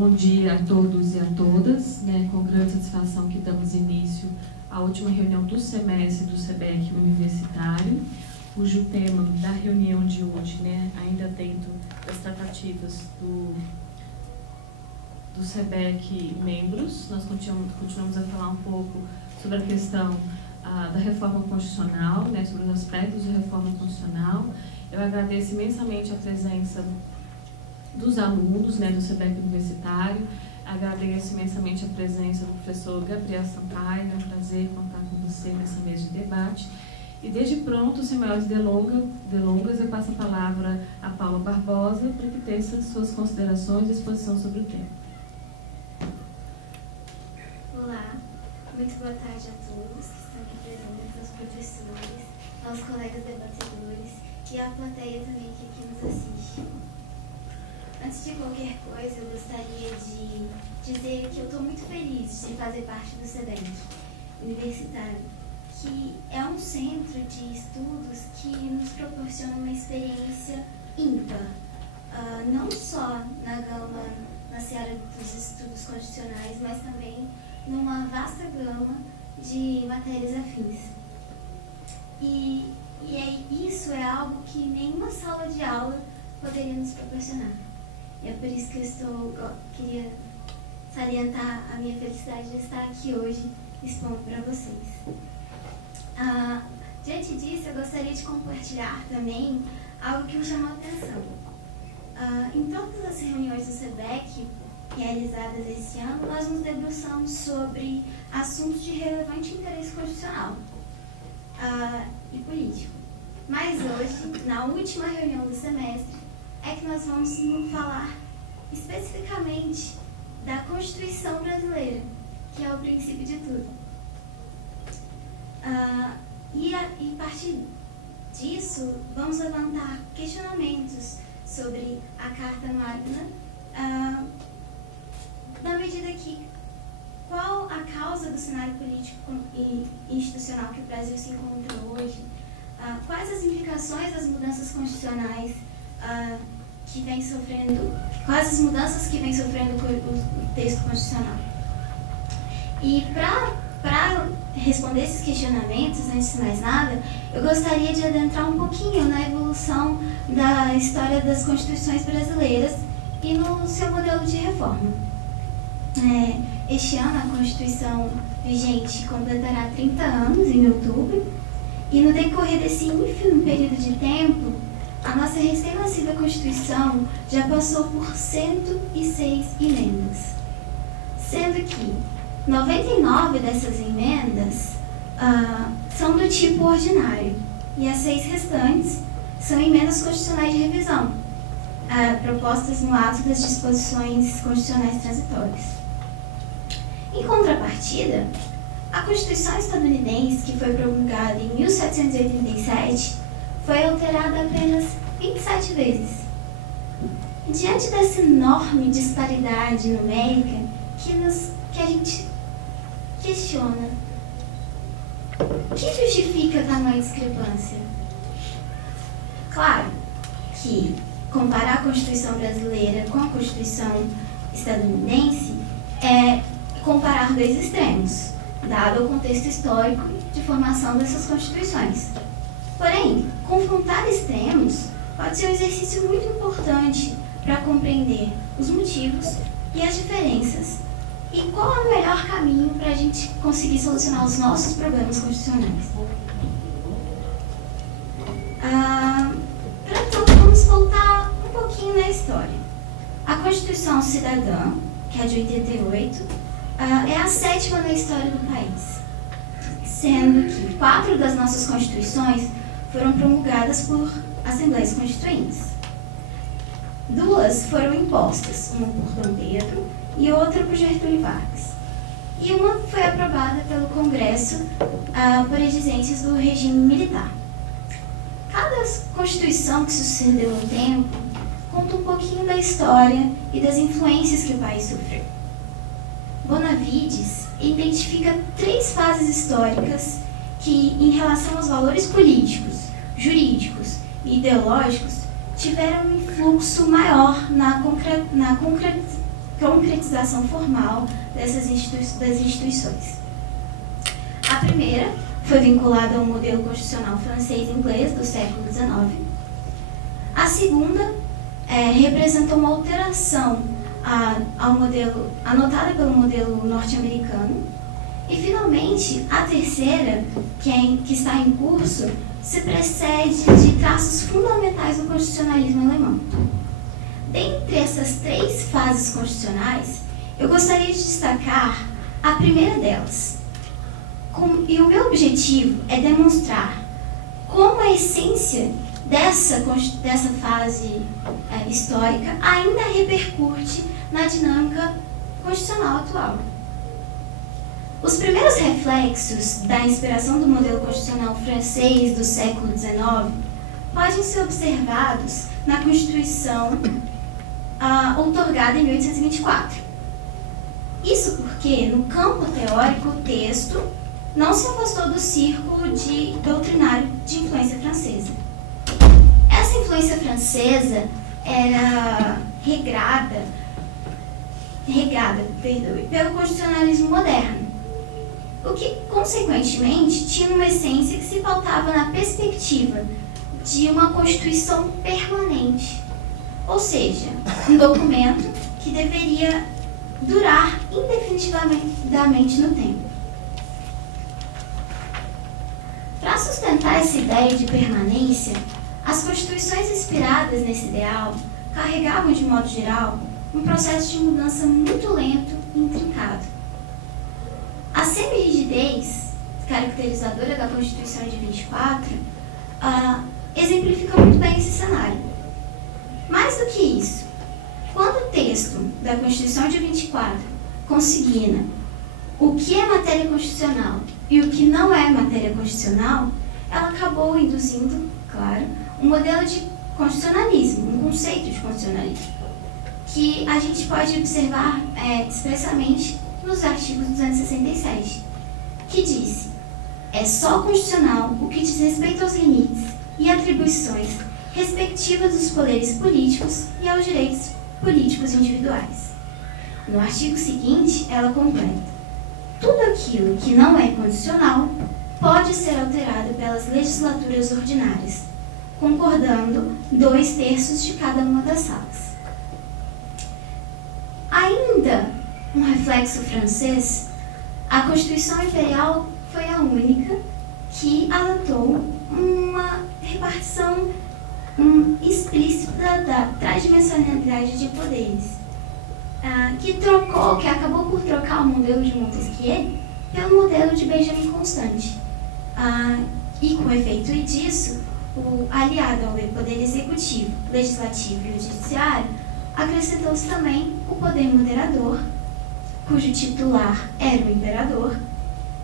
Bom dia a todos e a todas, né? Com grande satisfação que damos início à última reunião do semestre do SEBEC Universitário, cujo tema da reunião de hoje, né, ainda dentro das tratativas do SEBEC membros, nós continuamos a falar um pouco sobre a questão da reforma constitucional, né, sobre os aspectos da reforma constitucional. Eu agradeço imensamente a presença dos alunos, né, do SEBEC Universitário, agradeço imensamente a presença do professor Gabriel Sampaio, é um prazer contar com você nessa mesa de debate. E desde pronto, sem maiores delongas, eu passo a palavra a Paula Barbosa para que teça suas considerações e exposição sobre o tema. Olá, muito boa tarde a todos que estão aqui presentes, aos professores, aos colegas debatedores e à plateia também que aqui nos assiste. Antes de qualquer coisa, eu gostaria de dizer que eu estou muito feliz de fazer parte do SEBEC Universitário, que é um centro de estudos que nos proporciona uma experiência ímpar, não só na seara dos estudos constitucionais, mas também numa vasta gama de matérias afins. Isso é algo que nenhuma sala de aula poderia nos proporcionar. E é por isso que eu queria salientar a minha felicidade de estar aqui hoje expondo para vocês. Diante disso, eu gostaria de compartilhar também algo que me chamou a atenção. Em todas as reuniões do SEBEC realizadas esse ano, nós nos debruçamos sobre assuntos de relevante interesse constitucional e político. Mas hoje, na última reunião do semestre, é que nós vamos falar especificamente da Constituição brasileira, que é o princípio de tudo. E a partir disso, vamos levantar questionamentos sobre a Carta Magna, na medida que qual a causa do cenário político e institucional que o Brasil se encontra hoje, quais as implicações das mudanças constitucionais quais as mudanças que vem sofrendo o texto constitucional. E para responder esses questionamentos, antes de mais nada, eu gostaria de adentrar um pouquinho na evolução da história das constituições brasileiras e no seu modelo de reforma. Este ano, a Constituição vigente completará 30 anos, em outubro, e no decorrer desse ínfimo período de tempo, a nossa recém-nascida Constituição já passou por 106 emendas, sendo que 99 dessas emendas são do tipo ordinário e as 6 restantes são emendas constitucionais de revisão, propostas no ato das disposições constitucionais transitórias. Em contrapartida, a Constituição estadunidense, que foi promulgada em 1787, foi alterada apenas 27 vezes. Diante dessa enorme disparidade numérica que a gente questiona, o que justifica tamanha discrepância? Claro que comparar a Constituição brasileira com a Constituição estadunidense é comparar 2 extremos, dado o contexto histórico de formação dessas constituições. Porém, confrontar extremos pode ser um exercício muito importante para compreender os motivos e as diferenças e qual é o melhor caminho para a gente conseguir solucionar os nossos problemas constitucionais. Então, vamos voltar um pouquinho na história. A Constituição Cidadã, que é de 88, é a 7ª na história do país, sendo que 4 das nossas constituições foram promulgadas por assembleias constituintes. 2 foram impostas, uma por Dom Pedro e outra por Getúlio Vargas. E uma foi aprovada pelo Congresso por exigências do regime militar. Cada constituição que sucedeu no tempo conta um pouquinho da história e das influências que o país sofreu. Bonavides identifica 3 fases históricas que, em relação aos valores políticos, jurídicos e ideológicos, tiveram um influxo maior na concretização formal das instituições. A primeira foi vinculada ao modelo constitucional francês e inglês do século XIX. A segunda representou uma alteração ao modelo, anotada pelo modelo norte-americano. E, finalmente, a terceira, que está em curso, se precede de traços fundamentais do constitucionalismo alemão. Dentre essas 3 fases constitucionais, eu gostaria de destacar a primeira delas. E o meu objetivo é demonstrar como a essência dessa fase histórica ainda repercute na dinâmica constitucional atual. Os primeiros reflexos da inspiração do modelo constitucional francês do século XIX podem ser observados na Constituição outorgada em 1824. Isso porque, no campo teórico, o texto não se afastou do círculo doutrinário de influência francesa. Essa influência francesa era regada pelo constitucionalismo moderno, o que, consequentemente, tinha uma essência que se pautava na perspectiva de uma Constituição permanente, ou seja, um documento que deveria durar indefinidamente no tempo. Para sustentar essa ideia de permanência, as constituições inspiradas nesse ideal carregavam, de modo geral, um processo de mudança muito lento e intrincado. A semi-rigidez, caracterizadora da Constituição de 24, exemplifica muito bem esse cenário. Mais do que isso, quando o texto da Constituição de 24 consigna o que é matéria constitucional e o que não é matéria constitucional, ela acabou induzindo, claro, um modelo de constitucionalismo, um conceito de constitucionalismo, que a gente pode observar expressamente nos artigos 267, que diz: é só constitucional o que diz respeito aos limites e atribuições respectivas dos poderes políticos e aos direitos políticos individuais. No artigo seguinte, ela completa: tudo aquilo que não é constitucional pode ser alterado pelas legislaturas ordinárias, concordando 2/3 de cada uma das salas. Ainda um reflexo francês, a Constituição Imperial foi a única que adotou uma repartição explícita da tridimensionalidade de poderes, que acabou por trocar o modelo de Montesquieu pelo modelo de Benjamin Constant. E com efeito disso, aliado ao poder executivo, legislativo e judiciário, acrescentou-se também o poder moderador, cujo titular era o imperador,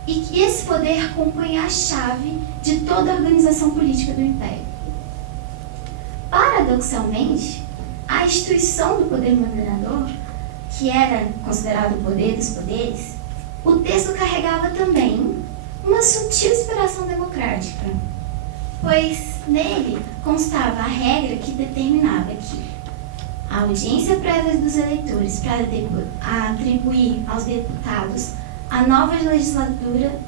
e que esse poder compunha a chave de toda a organização política do império. Paradoxalmente, a instituição do poder moderador, que era considerado o poder dos poderes, o texto carregava também uma sutil inspiração democrática, pois nele constava a regra que determinava que a audiência prévia dos eleitores para atribuir aos deputados a nova legislatura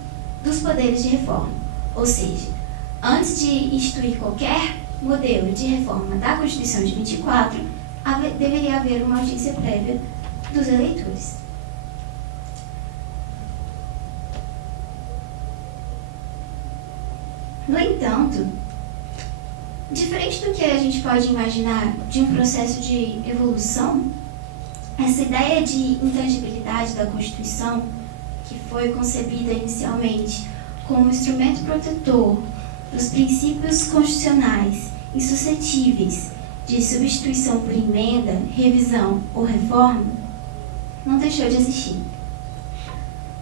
dos poderes de reforma, ou seja, antes de instituir qualquer modelo de reforma da Constituição de 24, deveria haver uma audiência prévia dos eleitores. No entanto, diferente do que a gente pode imaginar de um processo de evolução, essa ideia de intangibilidade da Constituição, que foi concebida inicialmente como instrumento protetor dos princípios constitucionais insuscetíveis de substituição por emenda, revisão ou reforma, não deixou de existir.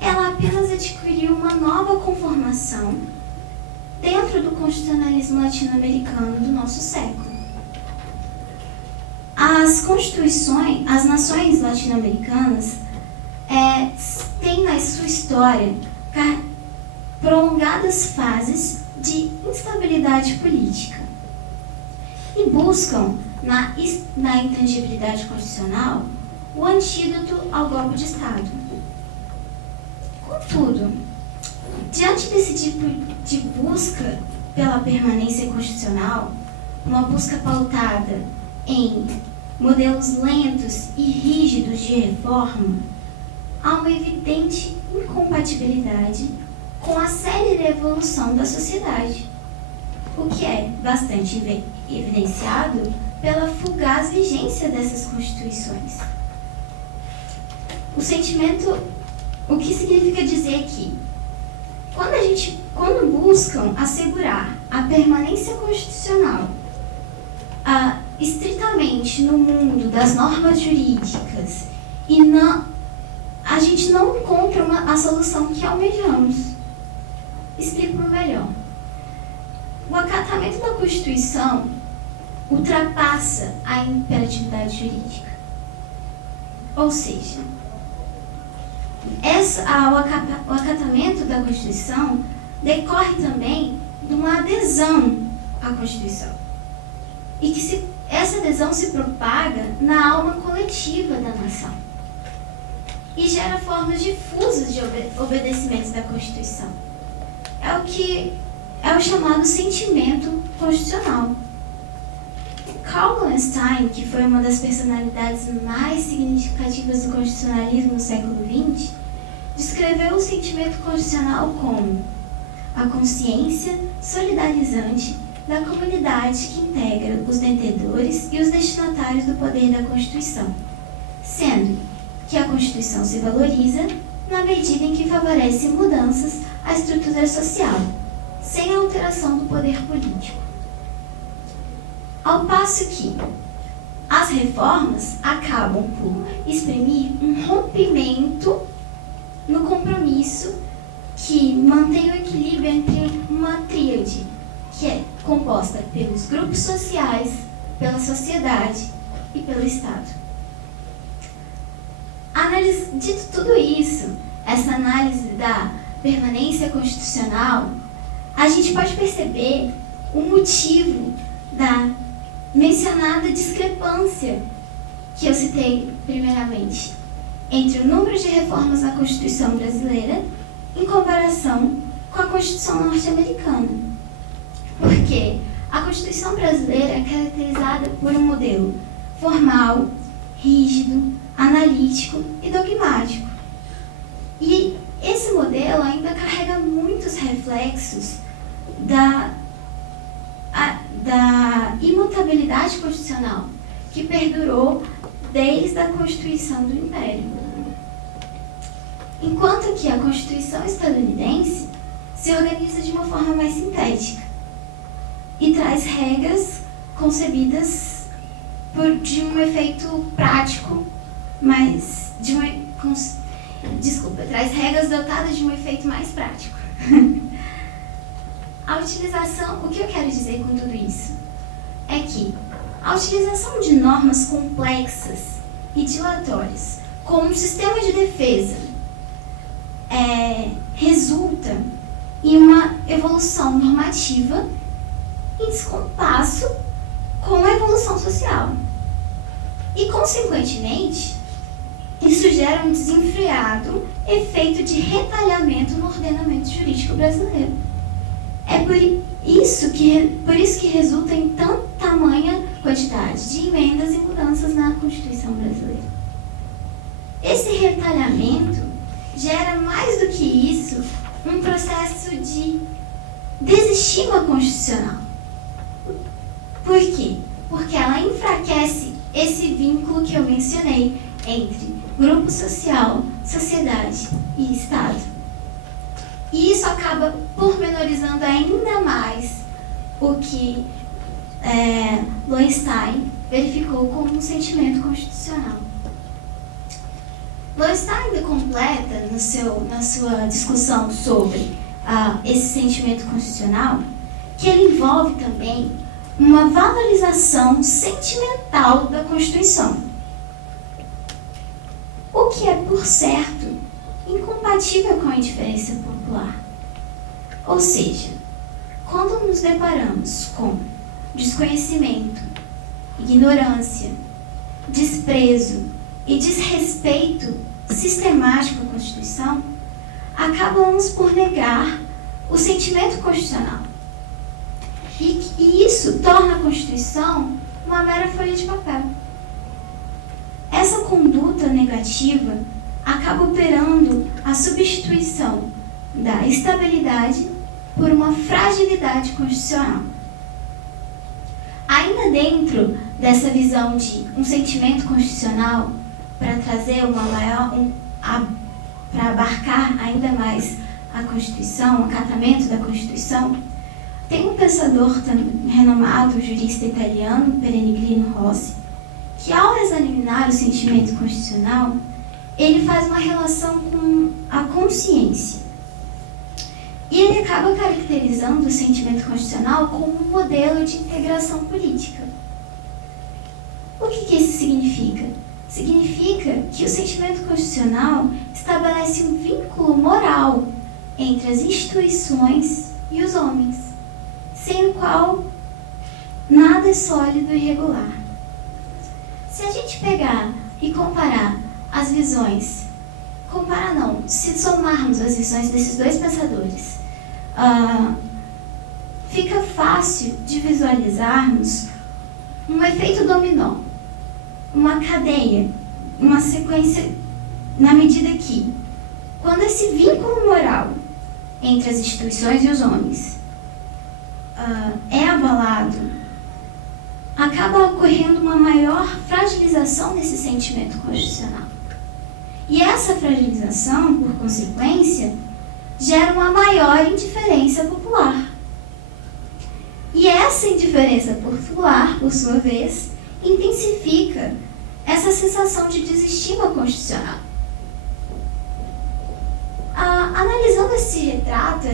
Ela apenas adquiriu uma nova conformação dentro do constitucionalismo latino-americano do nosso século. As nações latino-americanas têm na sua história prolongadas fases de instabilidade política e buscam, na intangibilidade constitucional, o antídoto ao golpe de Estado. Contudo, diante desse tipo de busca pela permanência constitucional, uma busca pautada em modelos lentos e rígidos de reforma, há uma evidente incompatibilidade com a célere evolução da sociedade, o que é bastante evidenciado pela fugaz vigência dessas constituições. O que significa dizer que, quando buscam assegurar a permanência constitucional estritamente no mundo das normas jurídicas e a gente não encontra a solução que almejamos. Explico melhor. O acatamento da Constituição ultrapassa a imperatividade jurídica. Ou seja, o acatamento da Constituição decorre também de uma adesão à Constituição. E que essa adesão se propaga na alma coletiva da nação. E gera formas difusas de obedecimento da Constituição. É o chamado sentimento constitucional. Karl Lowenstein, que foi uma das personalidades mais significativas do constitucionalismo no século XX, descreveu o sentimento constitucional como a consciência solidarizante da comunidade que integra os detentores e os destinatários do poder da Constituição, sendo que a Constituição se valoriza na medida em que favorece mudanças à estrutura social, sem alteração do poder político. Ao passo que as reformas acabam por exprimir um rompimento no compromisso que mantém o equilíbrio entre uma tríade, que é composta pelos grupos sociais, pela sociedade e pelo Estado. Dito tudo isso, essa análise da permanência constitucional, a gente pode perceber o motivo da mencionada discrepância que eu citei primeiramente entre o número de reformas na Constituição brasileira em comparação com a Constituição norte-americana. Porque a Constituição brasileira é caracterizada por um modelo formal, rígido, analítico e dogmático. E esse modelo ainda carrega muitos reflexos da imutabilidade constitucional que perdurou desde a Constituição do Império. Enquanto que a Constituição estadunidense se organiza de uma forma mais sintética e traz regras concebidas de um efeito prático, mas traz regras dotadas de um efeito mais prático. O que eu quero dizer com tudo isso? É que a utilização de normas complexas e dilatórias como um sistema de defesa resulta em uma evolução normativa em descompasso com a evolução social. E, consequentemente, isso gera um desenfreado efeito de retalhamento no ordenamento jurídico brasileiro. É por isso que resulta em tamanha quantidade de emendas e mudanças na Constituição brasileira. Esse retalhamento gera, mais do que isso, um processo de desestima constitucional. Por quê? Porque ela enfraquece esse vínculo que eu mencionei entre grupo social, sociedade e Estado. E isso acaba pormenorizando ainda mais o que Lowenstein verificou como um sentimento constitucional. Lowenstein ainda completa na sua discussão sobre esse sentimento constitucional que ele envolve também uma valorização sentimental da Constituição, o que é, por certo, incompatível com a indiferença popular. Ou seja, quando nos deparamos com desconhecimento, ignorância, desprezo e desrespeito sistemático à Constituição, acabamos por negar o sentimento constitucional. E isso torna a Constituição uma mera folha de papel. Essa conduta negativa acaba operando a substituição da estabilidade por uma fragilidade constitucional. Ainda dentro dessa visão de um sentimento constitucional, para trazer para abarcar ainda mais a Constituição, o acatamento da Constituição, tem um pensador renomado, jurista italiano, Pellegrino Rossi, que ao examinar o sentimento constitucional, ele faz uma relação com a consciência. E ele acaba caracterizando o sentimento constitucional como um modelo de integração política. O que isso significa? Significa que o sentimento constitucional estabelece um vínculo moral entre as instituições e os homens, sem o qual nada é sólido e regular. Se a gente pegar e comparar as visões, se somarmos as visões desses dois pensadores, fica fácil de visualizarmos um efeito dominó, uma cadeia, uma sequência, na medida que, quando esse vínculo moral entre as instituições e os homens é abalado, acaba ocorrendo uma maior fragilização desse sentimento constitucional. E essa fragilização, por consequência, gera uma maior indiferença popular. E essa indiferença popular, por sua vez, intensifica essa sensação de desestima constitucional. Analisando esse retrato,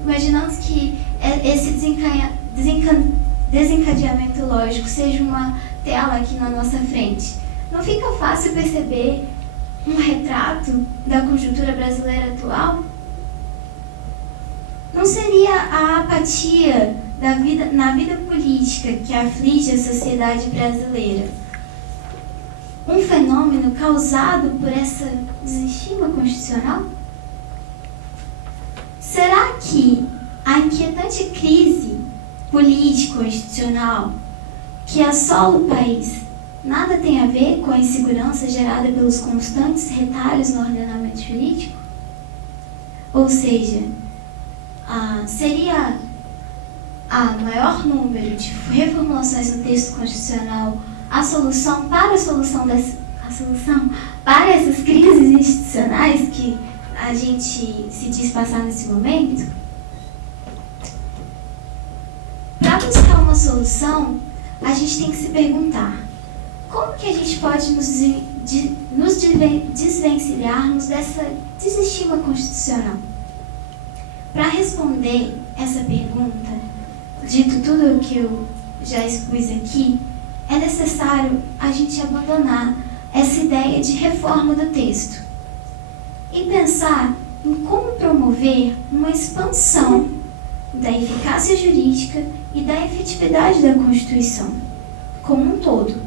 imaginando que esse desencadeamento lógico seja uma tela aqui na nossa frente, não fica fácil perceber um retrato da conjuntura brasileira atual? Não seria a apatia na vida política que aflige a sociedade brasileira um fenômeno causado por essa desestima constitucional? Será que a inquietante crise político-institucional que assola o país nada tem a ver com a insegurança gerada pelos constantes retalhos no ordenamento jurídico? Ou seja, seria a maior número de reformulações no texto constitucional a solução para essas crises institucionais que a gente se diz passar nesse momento? Para buscar uma solução, a gente tem que se perguntar: como que a gente pode nos desvencilharmos dessa desestima constitucional? Para responder essa pergunta, dito tudo o que eu já expus aqui, é necessário a gente abandonar essa ideia de reforma do texto e pensar em como promover uma expansão da eficácia jurídica e da efetividade da Constituição como um todo.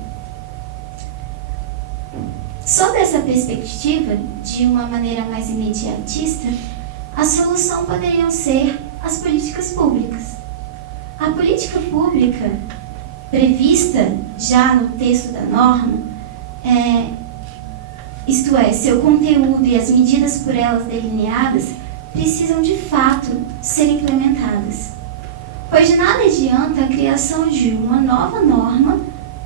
Sob essa perspectiva, de uma maneira mais imediatista, a solução poderiam ser as políticas públicas. A política pública prevista já no texto da norma, isto é, seu conteúdo e as medidas por elas delineadas, precisam de fato ser implementadas. Pois de nada adianta a criação de uma nova norma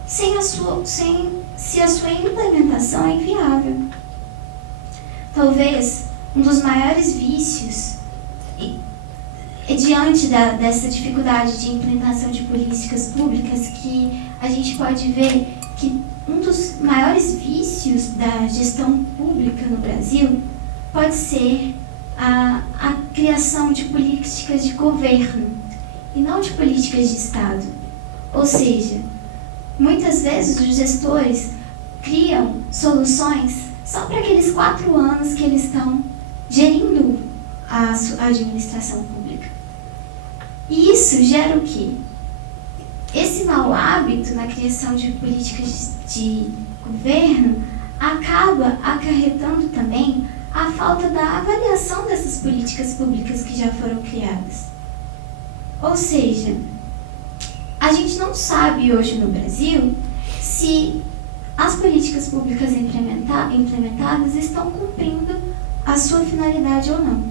se a sua implementação é inviável. Talvez um dos maiores vícios diante dessa dificuldade de implementação de políticas públicas, que a gente pode ver que um dos maiores vícios da gestão pública no Brasil pode ser a criação de políticas de governo e não de políticas de Estado. Ou seja, muitas vezes os gestores criam soluções só para aqueles 4 anos que eles estão gerindo a administração pública. E isso gera o quê? Esse mau hábito na criação de políticas de governo acaba acarretando também a falta da avaliação dessas políticas públicas que já foram criadas. Ou seja, a gente não sabe hoje no Brasil se as políticas públicas implementadas estão cumprindo a sua finalidade ou não.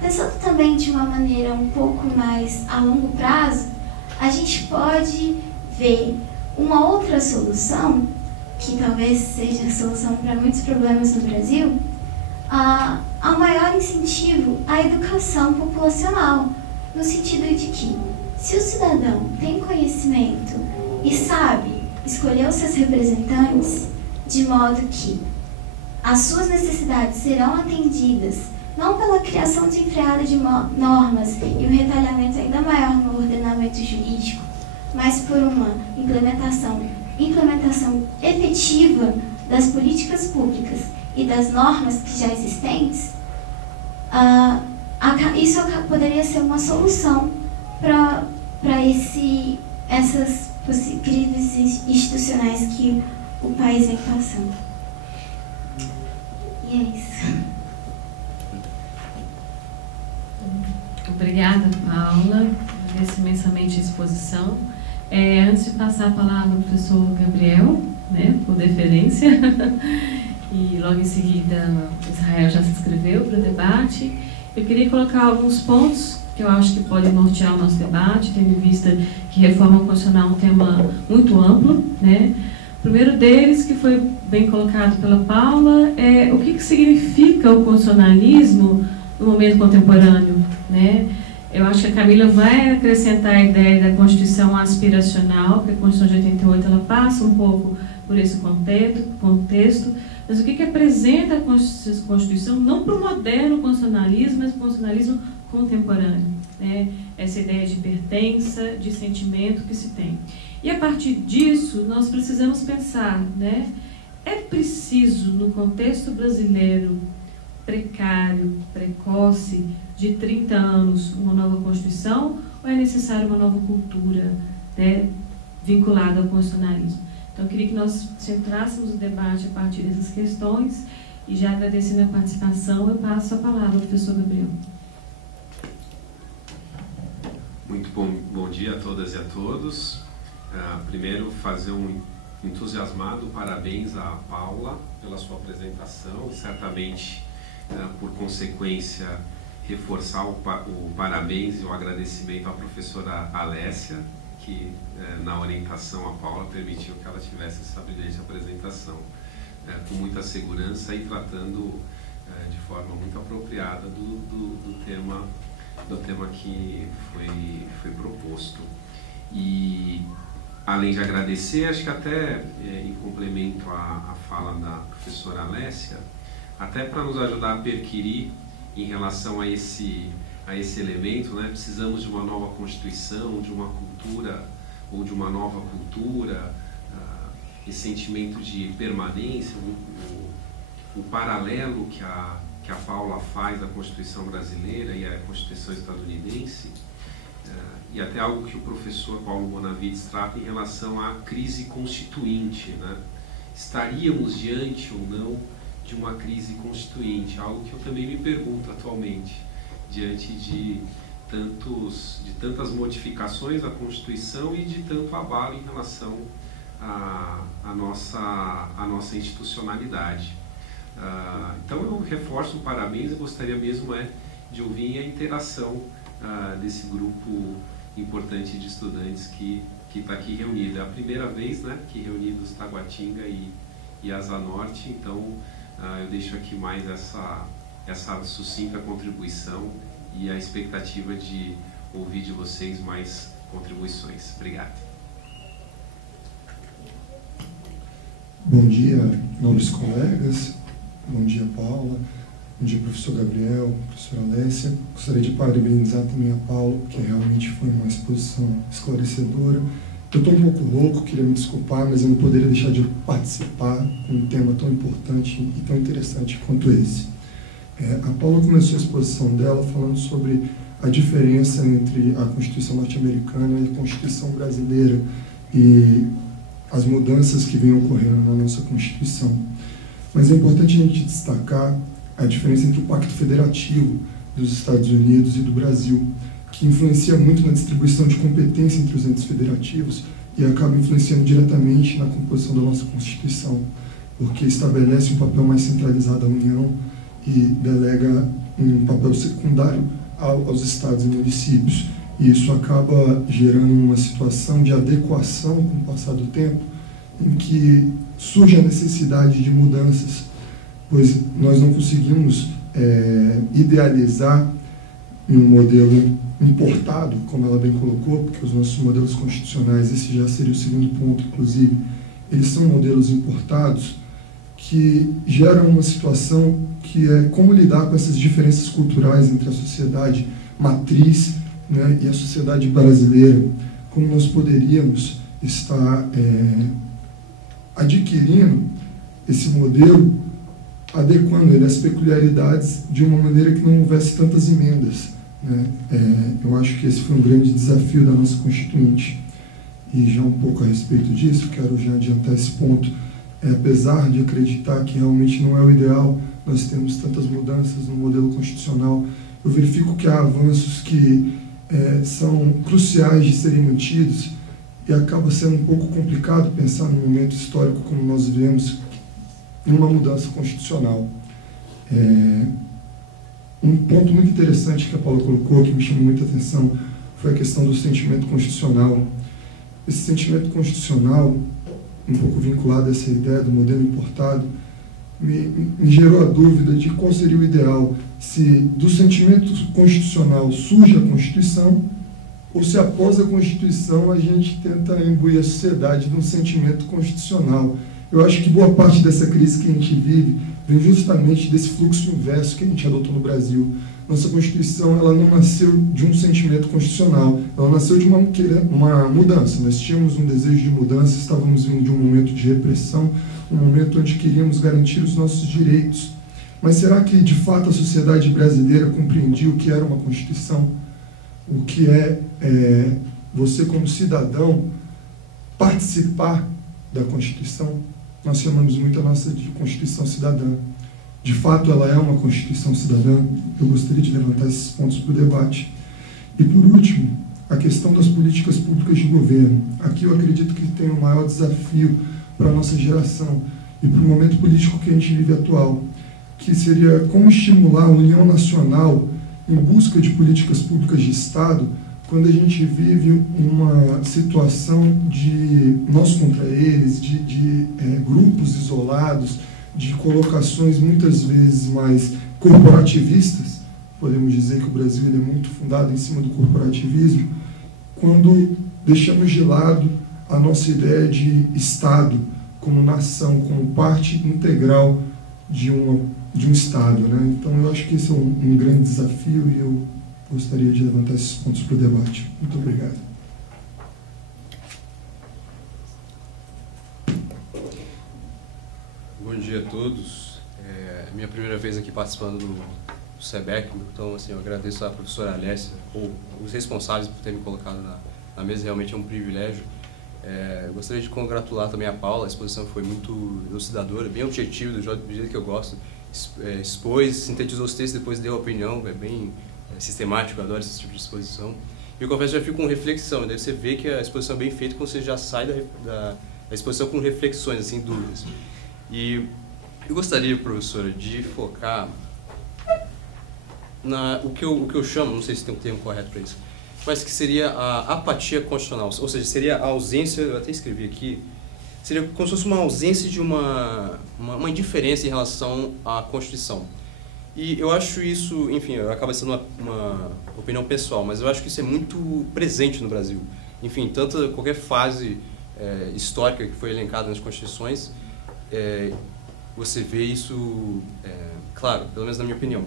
Pensando também de uma maneira um pouco mais a longo prazo, a gente pode ver uma outra solução, que talvez seja a solução para muitos problemas no Brasil, ao maior incentivo à educação populacional, no sentido de que, se o cidadão tem conhecimento e sabe escolher os seus representantes de modo que as suas necessidades serão atendidas, não pela criação desenfreada de normas e um retalhamento ainda maior no ordenamento jurídico, mas por uma implementação efetiva das políticas públicas e das normas que já existentes, isso poderia ser uma solução para essas crises institucionais que o país vem passando. E é isso. Obrigada, Paula. Agradeço imensamente a exposição. Antes de passar a palavra ao professor Gabriel, né, por deferência, e logo em seguida Israel já se inscreveu para o debate, eu queria colocar alguns pontos que eu acho que podem nortear o nosso debate, tendo em vista que reforma constitucional é um tema muito amplo, né? O primeiro deles, que foi bem colocado pela Paula, é o que significa o constitucionalismo no momento contemporâneo, né? Eu acho que a Camila vai acrescentar a ideia da Constituição aspiracional, porque a Constituição de 88 ela passa um pouco por esse contexto, mas o que apresenta a Constituição, não para o moderno constitucionalismo, mas para o constitucionalismo contemporâneo, né? Essa ideia de pertença, de sentimento que se tem. E a partir disso, nós precisamos pensar, né? É preciso, no contexto brasileiro precário, precoce, de 30 anos, uma nova Constituição, ou é necessário uma nova cultura, né, vinculada ao constitucionalismo? Então, eu queria que nós centrássemos o debate a partir dessas questões, e já agradecendo a participação, eu passo a palavra ao professor Gabriel. Muito bom dia a todas e a todos. Primeiro, fazer um entusiasmado parabéns à Paula pela sua apresentação, e certamente, por consequência, reforçar o parabéns e o agradecimento à professora Alessia, que na orientação à Paula permitiu que ela tivesse essa brilhante apresentação, com muita segurança e tratando de forma muito apropriada do tema que foi proposto. E, além de agradecer, acho que até em complemento à fala da professora Alessia, até para nos ajudar a perquirir em relação a esse elemento, né? Precisamos de uma nova Constituição, de uma cultura, ou de uma nova cultura, esse sentimento de permanência, o paralelo que a Paula faz da Constituição brasileira e a Constituição estadunidense, e até algo que o professor Paulo Bonavides trata em relação à crise constituinte, né? Estaríamos diante ou não de uma crise constituinte, algo que eu também me pergunto atualmente, diante de tantas modificações à Constituição e de tanto abalo em relação à nossa institucionalidade. Então eu reforço o parabéns e gostaria mesmo de ouvir a interação desse grupo importante de estudantes que está aqui reunido. É a primeira vez, né, que reunidos Taguatinga e Asa Norte, então eu deixo aqui mais essa sucinta contribuição e a expectativa de ouvir de vocês mais contribuições. Obrigado. Bom dia, nobres colegas. Bom dia, Paula. Bom dia, professor Gabriel, professora Alessia. Gostaria de parabenizar também a Paula, porque realmente foi uma exposição esclarecedora. Eu estou um pouco rouco, queria me desculpar, mas eu não poderia deixar de participar com um tema tão importante e tão interessante quanto esse. A Paula começou a exposição dela falando sobre a diferença entre a Constituição norte-americana e a Constituição brasileira. E as mudanças que vêm ocorrendo na nossa Constituição. Mas é importante a gente destacar a diferença entre o Pacto Federativo dos Estados Unidos e do Brasil, que influencia muito na distribuição de competência entre os entes federativos e acaba influenciando diretamente na composição da nossa Constituição, porque estabelece um papel mais centralizado à União e delega um papel secundário aos estados e municípios. E isso acaba gerando uma situação de adequação com o passar do tempo, em que surge a necessidade de mudanças, pois nós não conseguimos idealizar um modelo importado, como ela bem colocou, porque os nossos modelos constitucionais, esse já seria o segundo ponto, inclusive, eles são modelos importados que geram uma situação que é como lidar com essas diferenças culturais entre a sociedade matriz, né, e a sociedade brasileira, como nós poderíamos estar adquirindo esse modelo, adequando ele às peculiaridades de uma maneira que não houvesse tantas emendas, né? Eu acho que esse foi um grande desafio da nossa Constituinte. E já um pouco a respeito disso, quero já adiantar esse ponto, apesar de acreditar que realmente não é o ideal nós temos tantas mudanças no modelo constitucional, eu verifico que há avanços que são cruciais de serem mantidos, e acaba sendo um pouco complicado pensar num momento histórico como nós vivemos em uma mudança constitucional. Um ponto muito interessante que a Paula colocou, que me chamou muita atenção, foi a questão do sentimento constitucional. Esse sentimento constitucional, um pouco vinculado a essa ideia do modelo importado, me gerou a dúvida de qual seria o ideal, se do sentimento constitucional surge a Constituição, ou se após a Constituição a gente tenta imbuir a sociedade num sentimento constitucional. Eu acho que boa parte dessa crise que a gente vive vem justamente desse fluxo inverso que a gente adotou no Brasil. Nossa Constituição, ela não nasceu de um sentimento constitucional, ela nasceu de uma mudança. Nós tínhamos um desejo de mudança, estávamos vindo de um momento de repressão, um momento onde queríamos garantir os nossos direitos. Mas será que, de fato, a sociedade brasileira compreendia o que era uma Constituição? O que você, como cidadão, participar da Constituição? Nós chamamos muito a nossa de Constituição Cidadã. De fato, ela é uma Constituição Cidadã. Eu gostaria de levantar esses pontos para o debate. E, por último, a questão das políticas públicas de governo. Aqui eu acredito que tem o maior desafio para a nossa geração e para o momento político que a gente vive atual, que seria como estimular a união nacional em busca de políticas públicas de Estado, quando a gente vive uma situação de nós contra eles, de grupos isolados, de colocações muitas vezes mais corporativistas. Podemos dizer que o Brasil ele é muito fundado em cima do corporativismo, quando deixamos de lado a nossa ideia de Estado como nação, como parte integral de um Estado, né? Então, eu acho que esse é um grande desafio e eu gostaria de levantar esses pontos para o debate. Muito obrigado. Bom dia a todos. É minha primeira vez aqui participando do SEBEC, então assim, eu agradeço à professora Alessia, ou os responsáveis por terem me colocado na mesa, realmente é um privilégio. Eu gostaria de congratular também a Paula, a exposição foi muito elucidadora, bem objetiva, do jeito que eu gosto, expôs, sintetizou os textos, depois deu a opinião, é bem sistemático, eu adoro esse tipo de exposição. E eu confesso que já fico com reflexão, daí você vê que a exposição é bem feita quando você já sai da exposição com reflexões, assim, dúvidas. E eu gostaria, professora, de focar o que eu chamo, não sei se tem um termo correto para isso, mas que seria a apatia constitucional, ou seja, seria a ausência, eu até escrevi aqui, seria como se fosse uma ausência de uma indiferença em relação à Constituição. E eu acho isso, enfim, acaba sendo uma opinião pessoal, mas eu acho que isso é muito presente no Brasil. Enfim, qualquer fase histórica que foi elencada nas Constituições, você vê isso, claro, pelo menos na minha opinião.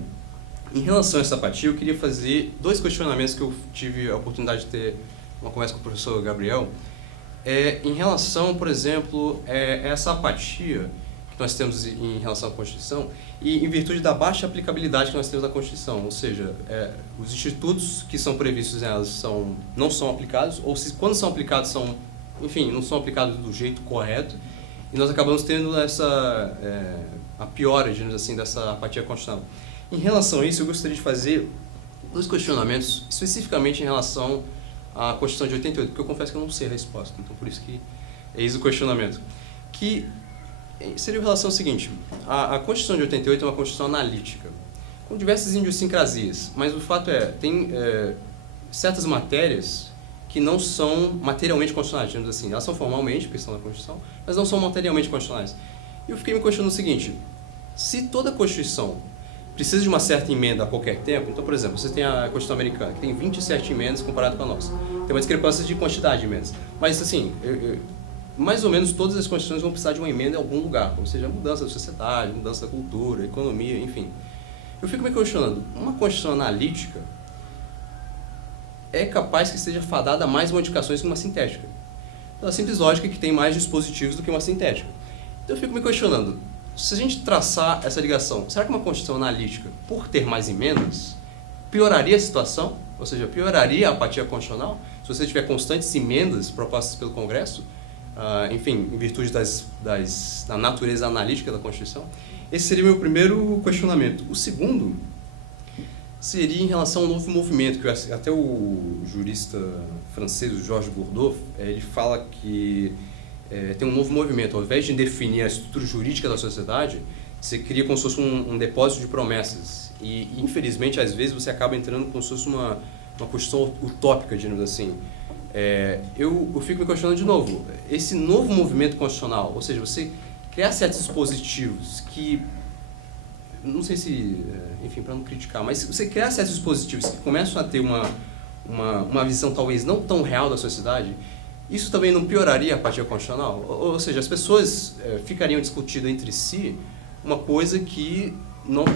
Em relação a essa apatia, eu queria fazer 2 questionamentos que eu tive a oportunidade de ter uma conversa com o professor Gabriel. Em relação, por exemplo, essa apatia que nós temos em relação à Constituição e em virtude da baixa aplicabilidade que nós temos da Constituição, ou seja, os institutos que são previstos nelas não são aplicados, ou se quando são aplicados são enfim, não são aplicados do jeito correto, e nós acabamos tendo a piora, digamos assim, dessa apatia constitucional. Em relação a isso, eu gostaria de fazer 2 questionamentos, especificamente em relação à Constituição de 88, porque eu confesso que eu não sei a resposta, então por isso que eis o questionamento. Que seria em relação ao seguinte: a Constituição de 88 é uma Constituição analítica, com diversas idiosincrasias, mas o fato tem certas matérias que não são materialmente constitucionais, digamos assim. Elas são formalmente, porque estão na Constituição, mas não são materialmente constitucionais. E eu fiquei me questionando o seguinte: se toda Constituição precisa de uma certa emenda a qualquer tempo, então, por exemplo, você tem a Constituição Americana, que tem 27 emendas comparado com a nossa. Tem uma discrepância de quantidade de emendas. Mas, assim, mais ou menos todas as Constituições vão precisar de uma emenda em algum lugar, ou seja, mudança da sociedade, mudança da cultura, economia, enfim. Eu fico me questionando, uma Constituição analítica é capaz que seja fadada a mais modificações que uma sintética. Pela simples lógica que tem mais dispositivos do que uma sintética. Então eu fico me questionando, se a gente traçar essa ligação, será que uma Constituição analítica, por ter mais emendas, pioraria a situação? Ou seja, pioraria a apatia constitucional? Se você tiver constantes emendas propostas pelo Congresso, enfim, em virtude da natureza analítica da Constituição? Esse seria o meu primeiro questionamento. O segundo seria em relação ao novo movimento, que até o jurista francês, o Georges Bourdieu, ele fala que tem um novo movimento. Ao invés de definir a estrutura jurídica da sociedade, você cria como se fosse um depósito de promessas. E, infelizmente, às vezes você acaba entrando como se fosse uma Constituição utópica, digamos assim. Eu fico me questionando de novo. Esse novo movimento constitucional, ou seja, você criar certos dispositivos que, não sei se, enfim, para não criticar, mas você criar certos dispositivos que começam a ter uma visão talvez não tão real da sociedade, isso também não pioraria a apatia constitucional? Ou seja, as pessoas ficariam discutindo entre si uma coisa que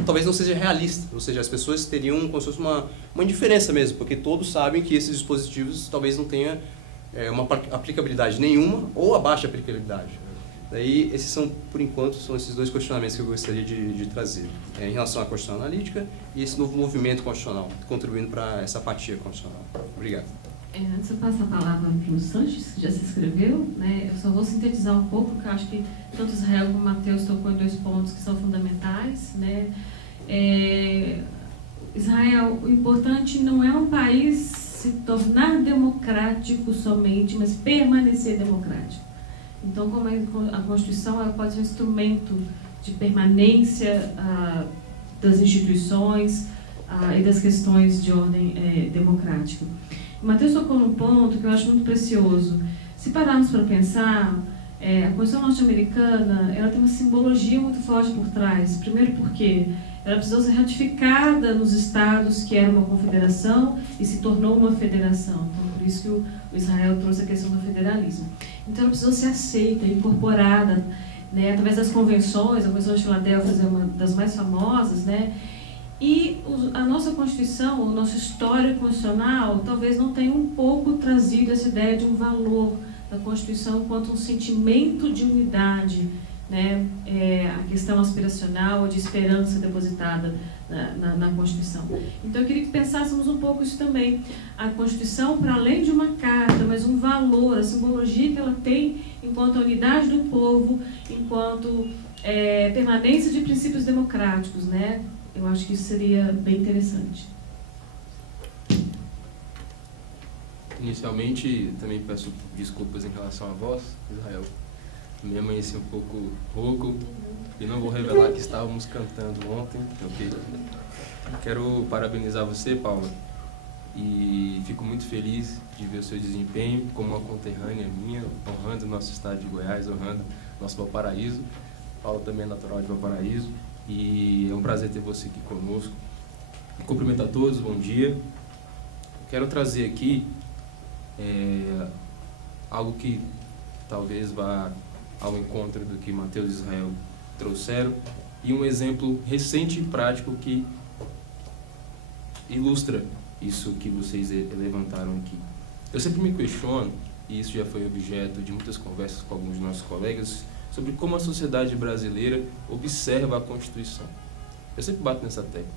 talvez não seja realista, ou seja, as pessoas teriam como se fosse uma indiferença mesmo, porque todos sabem que esses dispositivos talvez não tenham uma aplicabilidade nenhuma ou a baixa aplicabilidade. Daí, por enquanto, são esses 2 questionamentos que eu gostaria de trazer, em relação à Constituição analítica e esse novo movimento constitucional, contribuindo para essa apatia constitucional. Obrigado. Antes eu passo a palavra para o Sanches, que já se inscreveu, né? Eu só vou sintetizar um pouco, porque eu acho que tanto Israel como Matheus tocou em 2 pontos que são fundamentais, né? Israel, o importante não é um país se tornar democrático somente, mas permanecer democrático. Então, como a Constituição ela pode ser um instrumento de permanência das instituições e das questões de ordem democrática. O Matheus tocou num ponto que eu acho muito precioso. Se pararmos para pensar, a Constituição norte-americana ela tem uma simbologia muito forte por trás. Primeiro porque ela precisou ser ratificada nos estados que era uma confederação e se tornou uma federação. Então, por isso que o Israel trouxe a questão do federalismo. Então, ela precisou ser aceita, incorporada, né, através das convenções. A Convenção de Filadélfia é uma das mais famosas, né? E a nossa Constituição, o nosso histórico constitucional, talvez não tenha um pouco trazido essa ideia de um valor da Constituição enquanto um sentimento de unidade, né? A questão aspiracional, de esperança depositada na Constituição. Então, eu queria que pensássemos um pouco isso também. A Constituição, para além de uma carta, mas um valor, a simbologia que ela tem enquanto a unidade do povo, enquanto permanência de princípios democráticos, né? Eu acho que isso seria bem interessante. Inicialmente, também peço desculpas em relação à voz, Israel. Me amanheci um pouco rouco e não vou revelar que estávamos cantando ontem, ok? Quero parabenizar você, Paula, e fico muito feliz de ver o seu desempenho como uma conterrânea minha, honrando o nosso estado de Goiás, honrando nosso Valparaíso. Paula também é natural de Valparaíso. E é um prazer ter você aqui conosco. Cumprimento a todos, bom dia. Quero trazer aqui algo que talvez vá ao encontro do que Matheus e Israel trouxeram e um exemplo recente e prático que ilustra isso que vocês levantaram aqui. Eu sempre me questiono, e isso já foi objeto de muitas conversas com alguns de nossos colegas, sobre como a sociedade brasileira observa a Constituição. Eu sempre bato nessa tecla,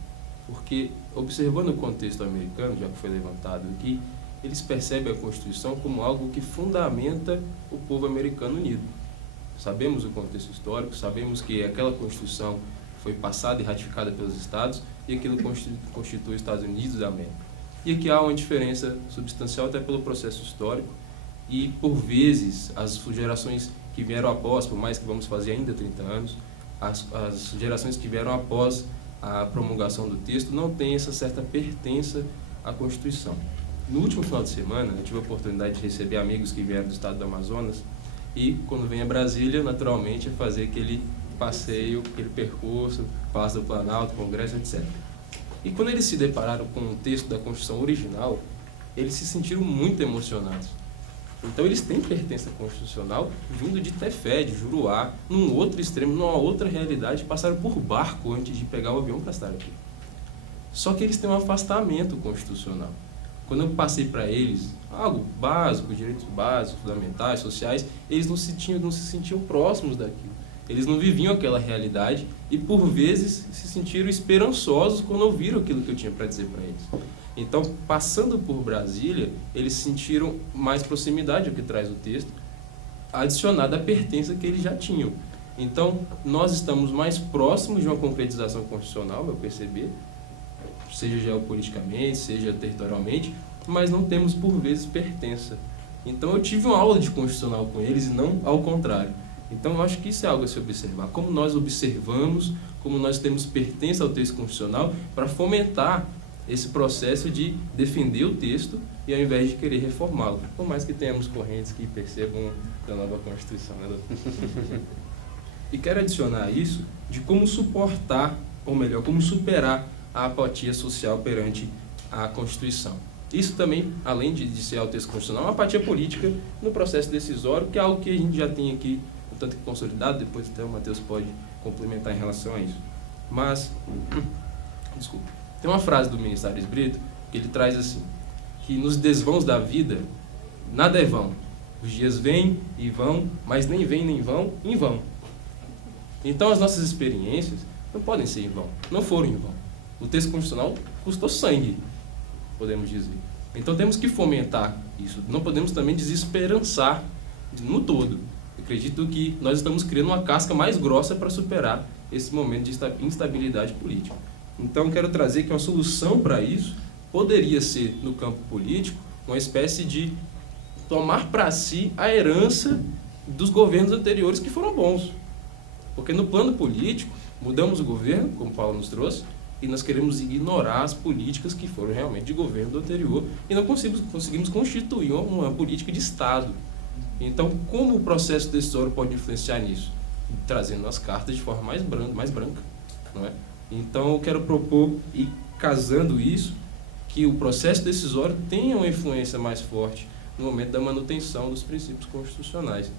porque observando o contexto americano, já que foi levantado aqui, eles percebem a Constituição como algo que fundamenta o povo americano unido. Sabemos o contexto histórico, sabemos que aquela Constituição foi passada e ratificada pelos Estados e aquilo constitui os Estados Unidos da América. E aqui há uma diferença substancial até pelo processo histórico e, por vezes, as gerações que vieram após, por mais que vamos fazer ainda 30 anos, as gerações que vieram após a promulgação do texto não têm essa certa pertença à Constituição. No último final de semana, eu tive a oportunidade de receber amigos que vieram do estado do Amazonas e, quando vem a Brasília, naturalmente, é fazer aquele passeio, aquele percurso, Palácio do Planalto, Congresso, etc. E quando eles se depararam com o texto da Constituição original, eles se sentiram muito emocionados. Então eles têm pertença constitucional vindo de Tefé, de Juruá, num outro extremo, numa outra realidade, passaram por barco antes de pegar o avião para estar aqui. Só que eles têm um afastamento constitucional. Quando eu passei para eles algo básico, direitos básicos, fundamentais, sociais, eles não se sentiam próximos daquilo. Eles não viviam aquela realidade e, por vezes, se sentiram esperançosos quando ouviram aquilo que eu tinha para dizer para eles. Então, passando por Brasília, eles sentiram mais proximidade ao que traz o texto, adicionada à pertença que eles já tinham. Então, nós estamos mais próximos de uma concretização constitucional, ao perceber, seja geopoliticamente, seja territorialmente, mas não temos, por vezes, pertença. Então, eu tive uma aula de constitucional com eles e não ao contrário. Então, eu acho que isso é algo a se observar. Como nós observamos, como nós temos pertença ao texto constitucional para fomentar esse processo de defender o texto e ao invés de querer reformá-lo. Por mais que tenhamos correntes que percebam da nova Constituição, né, doutor? E quero adicionar isso de como suportar, ou melhor, como superar a apatia social perante a Constituição. Isso também, além de ser ao texto constitucional, é uma apatia política no processo decisório, que é algo que a gente já tem aqui, um tanto que consolidado, depois até o Matheus pode complementar em relação a isso. Mas, desculpa, tem uma frase do ministro Aires Brito, que ele traz assim, que nos desvãos da vida, nada é vão. Os dias vêm e vão, mas nem vêm nem vão em vão. Então as nossas experiências não podem ser em vão, não foram em vão. O texto constitucional custou sangue, podemos dizer. Então temos que fomentar isso. Não podemos também desesperançar no todo. Eu acredito que nós estamos criando uma casca mais grossa para superar esse momento de instabilidade política. Então quero trazer que uma solução para isso poderia ser, no campo político, uma espécie de tomar para si a herança dos governos anteriores que foram bons. Porque no plano político, mudamos o governo, como o Paulo nos trouxe, e nós queremos ignorar as políticas que foram realmente de governo do anterior e não conseguimos constituir uma política de Estado. Então, como o processo decisório pode influenciar nisso? Trazendo as cartas de forma mais branca, não é? Então, eu quero propor, e casando isso, que o processo decisório tenha uma influência mais forte no momento da manutenção dos princípios constitucionais.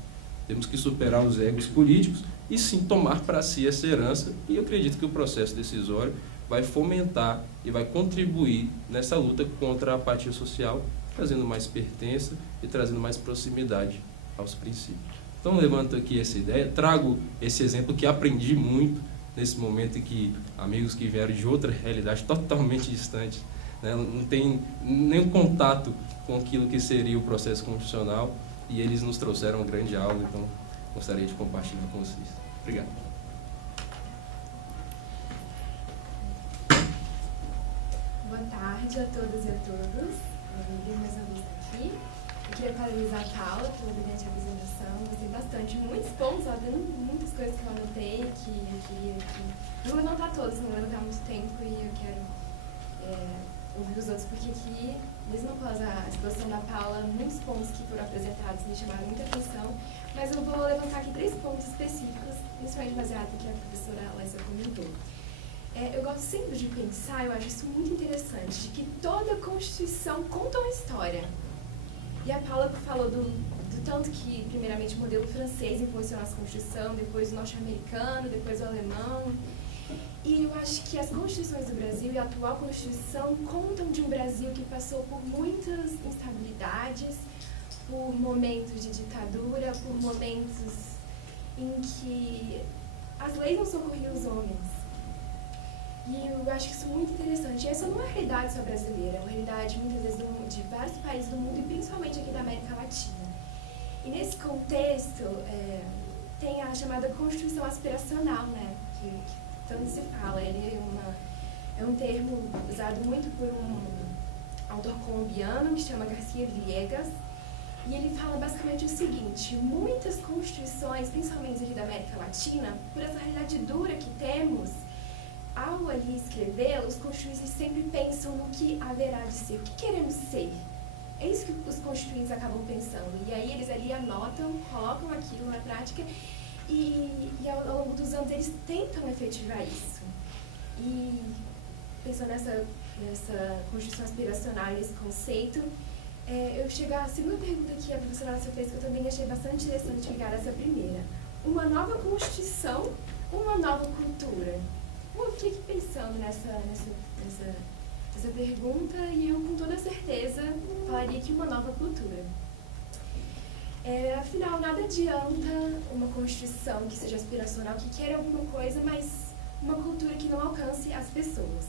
Temos que superar os egos políticos e sim tomar para si essa herança, e eu acredito que o processo decisório vai fomentar e vai contribuir nessa luta contra a apatia social, trazendo mais pertença e trazendo mais proximidade aos princípios. Então, levanto aqui essa ideia, trago esse exemplo que aprendi muito nesse momento em que amigos que vieram de outra realidade totalmente distante, né, não tem nenhum contato com aquilo que seria o processo constitucional, e eles nos trouxeram uma grande aula, então gostaria de compartilhar com vocês. Obrigado. Boa tarde a todas e a todos. Bem-vindos mais uma vez aqui. Eu queria parabenizar a Paula pela brilhante apresentação. Gostei bastante. Muitos pontos, muitas coisas que eu anotei, que eu queria aqui. Não vou anotar todos, não vou levar muito tempo e eu quero ouvir os outros, porque aqui, mesmo após a exposição da Paula, muitos pontos que foram apresentados me chamaram muita atenção, mas eu vou levantar aqui 3 pontos específicos, principalmente baseado no que a professora Alessia comentou. Eu gosto sempre de pensar, eu acho isso muito interessante, de que toda Constituição conta uma história. E a Paula falou do tanto que, primeiramente, o modelo francês influenciou a nossa Constituição, depois o norte-americano, depois o alemão. E eu acho que as constituições do Brasil e a atual Constituição contam de um Brasil que passou por muitas instabilidades, por momentos de ditadura, por momentos em que as leis não socorriam os homens. E eu acho isso muito interessante. E essa não é a realidade só brasileira, é uma realidade muitas vezes de vários países do mundo e principalmente aqui da América Latina. E nesse contexto, tem a chamada Constituição Aspiracional, né, que tanto se fala. Ele é um termo usado muito por um autor colombiano que se chama García Villegas, e ele fala basicamente o seguinte: muitas constituições, principalmente aqui da América Latina, por essa realidade dura que temos, ao ali escrever, os constituintes sempre pensam no que haverá de ser, o que queremos ser. É isso que os constituintes acabam pensando. E aí eles ali anotam, colocam aquilo na prática e ao longo dos anos eles tentam efetivar isso. E pensando nessa constituição aspiracional e nesse conceito, eu chego à segunda pergunta que a professora Alessia fez, que eu também achei bastante interessante ligar essa primeira. Uma nova constituição, uma nova cultura? Eu fiquei pensando nessa pergunta e eu com toda certeza falaria que uma nova cultura. Afinal, nada adianta uma constituição que seja aspiracional, que queira alguma coisa, mas uma cultura que não alcance as pessoas.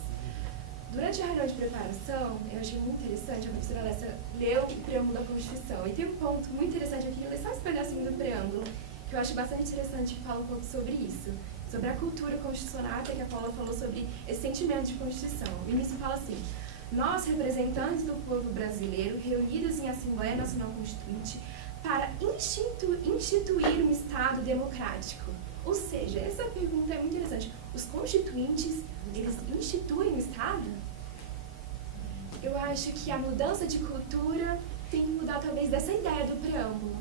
Durante a reunião de preparação, eu achei muito interessante, a professora Alessia leu o preâmbulo da Constituição, e tem um ponto muito interessante, eu queria ler só esse pedacinho do preâmbulo, que eu acho bastante interessante, que fala um pouco sobre isso, sobre a cultura constitucional, até que a Paula falou sobre esse sentimento de Constituição. O início fala assim: nós, representantes do povo brasileiro, reunidos em Assembleia Nacional Constituinte, para instituir um Estado democrático. Ou seja, essa pergunta é muito interessante. Os constituintes, eles instituem o Estado? Eu acho que a mudança de cultura tem que mudar talvez dessa ideia do preâmbulo.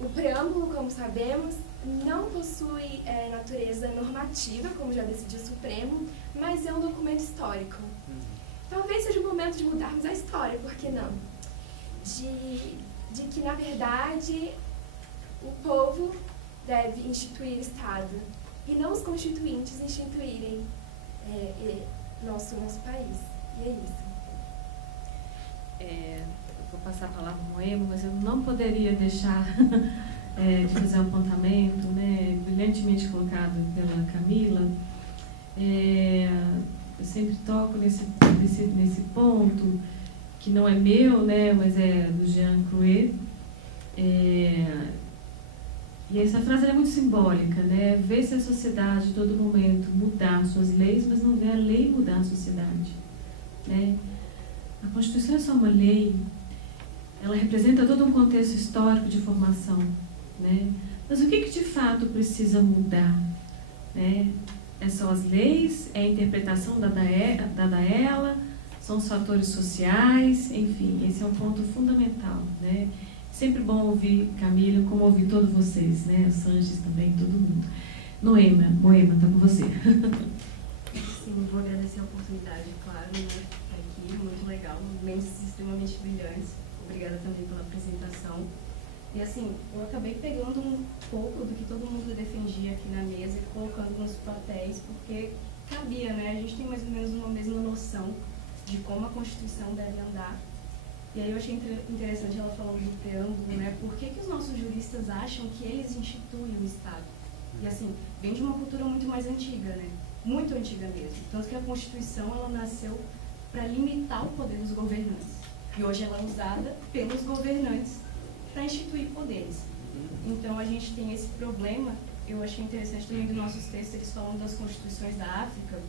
O preâmbulo, como sabemos, não possui natureza normativa, como já decidiu o Supremo, mas é um documento histórico. Talvez seja o momento de mudarmos a história, por que não? De que, na verdade, o povo deve instituir o Estado e não os constituintes instituírem nosso país. E é isso. Eu vou passar a palavra ao Moema, mas eu não poderia deixar de fazer um apontamento, né, brilhantemente colocado pela Camila. Eu sempre toco nesse ponto, que não é meu, né, mas é do Jean Crouet. E essa frase é muito simbólica, né? Vê-se a sociedade, a todo momento, mudar suas leis, mas não vê a lei mudar a sociedade, né? A Constituição é só uma lei, ela representa todo um contexto histórico de formação, né? Mas o que de fato precisa mudar, né? É só as leis, é a interpretação dada a ela, são os fatores sociais, enfim, esse é um ponto fundamental, né? Sempre bom ouvir Camila, como ouvir todos vocês, né? O Sanches também, todo mundo. Moema, está com você. Sim, vou agradecer a oportunidade, claro, né? Aqui, muito legal, mentes extremamente brilhantes. Obrigada também pela apresentação. E assim, eu acabei pegando um pouco do que todo mundo defendia aqui na mesa e colocando nos papéis, porque cabia, né? A gente tem mais ou menos uma mesma noção de como a Constituição deve andar. E aí eu achei interessante ela falando do preâmbulo, né? Por que os nossos juristas acham que eles instituem o Estado? E assim, vem de uma cultura muito mais antiga, né? Muito antiga mesmo. Tanto que a Constituição, ela nasceu para limitar o poder dos governantes. E hoje ela é usada pelos governantes para instituir poderes. Então a gente tem esse problema. Eu achei interessante também dos nossos textos, eles falam das constituições da África.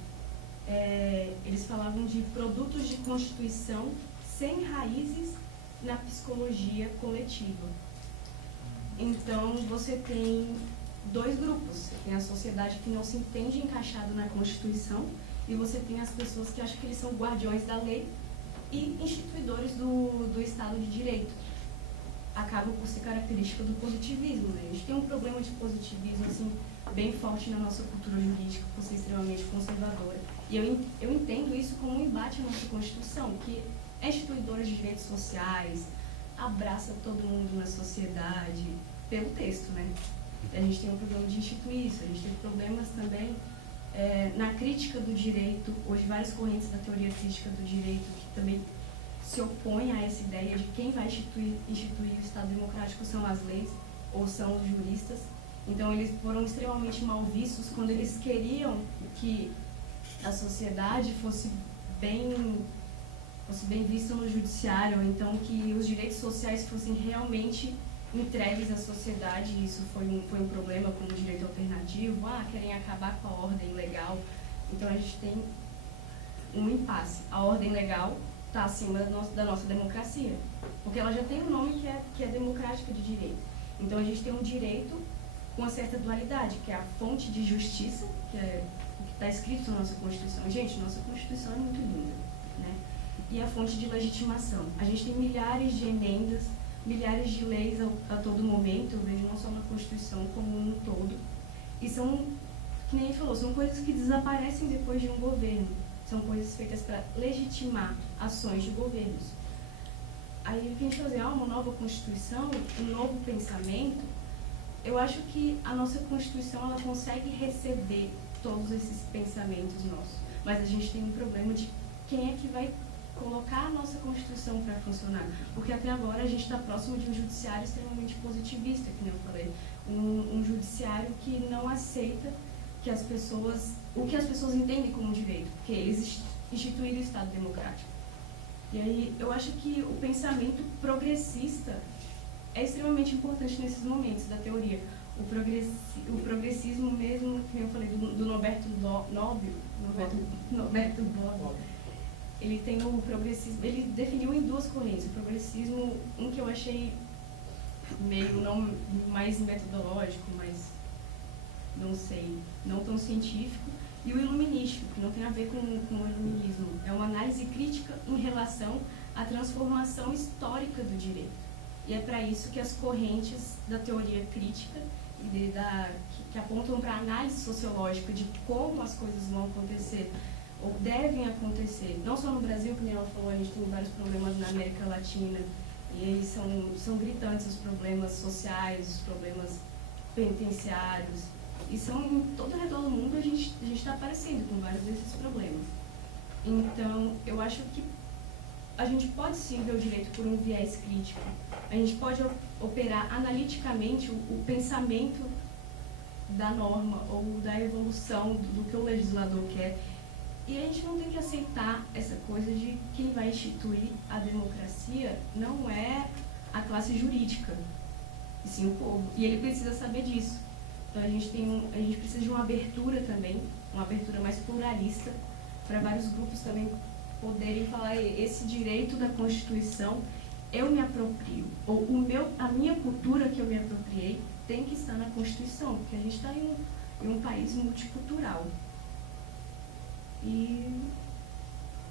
Eles falavam de produtos de constituição sem raízes na psicologia coletiva. Então, você tem dois grupos. Você tem a sociedade que não se entende encaixado na Constituição e você tem as pessoas que acham que eles são guardiões da lei e instituidores do Estado de Direito. Acaba por ser característica do positivismo, né? A gente tem um problema de positivismo assim, bem forte na nossa cultura jurídica, por ser extremamente conservadora. E eu entendo isso como um embate à nossa Constituição, que é instituidora de direitos sociais, abraça todo mundo na sociedade, pelo texto, né? A gente tem um problema de instituir isso, a gente tem problemas também na crítica do direito. Hoje várias correntes da teoria crítica do direito que também se opõem a essa ideia de quem vai instituir o Estado democrático são as leis ou são os juristas. Então eles foram extremamente mal vistos quando eles queriam que a sociedade fosse fosse bem visto no judiciário, então que os direitos sociais fossem realmente entregues à sociedade. Isso foi um problema com o direito alternativo, querem acabar com a ordem legal. Então a gente tem um impasse. A ordem legal está acima da nossa democracia, porque ela já tem um nome que é democrática de direito. Então a gente tem um direito com uma certa dualidade, que é a fonte de justiça, que é o que está escrito na nossa Constituição. Gente, nossa Constituição é muito linda, né? E a fonte de legitimação. A gente tem milhares de emendas, milhares de leis a todo momento, eu vejo não só na Constituição, como no todo. E são, que nem ele falou, são coisas que desaparecem depois de um governo. São coisas feitas para legitimar ações de governos. Aí, a gente fazer uma nova Constituição, um novo pensamento, eu acho que a nossa Constituição ela consegue receber todos esses pensamentos nossos. Mas a gente tem um problema de quem é que vai colocar a nossa Constituição para funcionar. Porque até agora a gente está próximo de um judiciário extremamente positivista, que nem eu falei. Um judiciário que não aceita que o que as pessoas entendem como direito, porque eles instituíram o Estado Democrático. E aí eu acho que o pensamento progressista é extremamente importante nesses momentos da teoria. O progressismo mesmo, que eu falei do Norberto Bobbio, ele tem o progressismo, ele definiu em duas correntes. O progressismo, um que eu achei meio não mais metodológico, mas não sei, não tão científico, e o iluminístico, que não tem a ver com o iluminismo. É uma análise crítica em relação à transformação histórica do direito. E é para isso que as correntes da teoria crítica que apontam para a análise sociológica de como as coisas vão acontecer ou devem acontecer, não só no Brasil, como ela falou, a gente tem vários problemas na América Latina, e aí são gritantes os problemas sociais, os problemas penitenciários, e são em todo o redor do mundo a gente está aparecendo com vários desses problemas. Então, eu acho que a gente pode sim ver o direito por um viés crítico, a gente pode operar analiticamente o pensamento da norma ou da evolução do que o legislador quer, e a gente não tem que aceitar essa coisa de quem vai instituir a democracia não é a classe jurídica, e sim o povo, e ele precisa saber disso. Então a gente precisa de uma abertura também, uma abertura mais pluralista, para vários grupos também poderem falar, esse direito da Constituição eu me aproprio, ou a minha cultura que eu me apropriei tem que estar na Constituição, porque a gente está em um país multicultural. E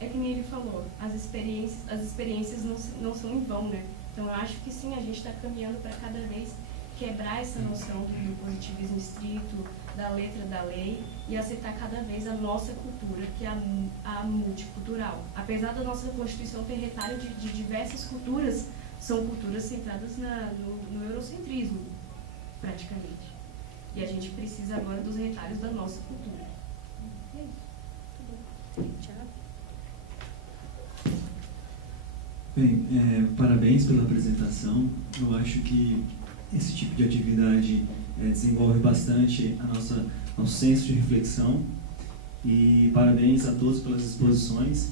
é que nem ele falou, as experiências não são em vão, né? Então eu acho que sim, a gente está caminhando para cada vez quebrar essa noção do positivismo estrito, da letra da lei, e aceitar cada vez a nossa cultura, que é a multicultural. Apesar da nossa Constituição ter retalho de diversas culturas, são culturas centradas no eurocentrismo, praticamente. E a gente precisa agora dos retalhos da nossa cultura. É isso. Tiago? Bem, parabéns pela apresentação. Eu acho que esse tipo de atividade desenvolve bastante nosso senso de reflexão, e parabéns a todos pelas exposições.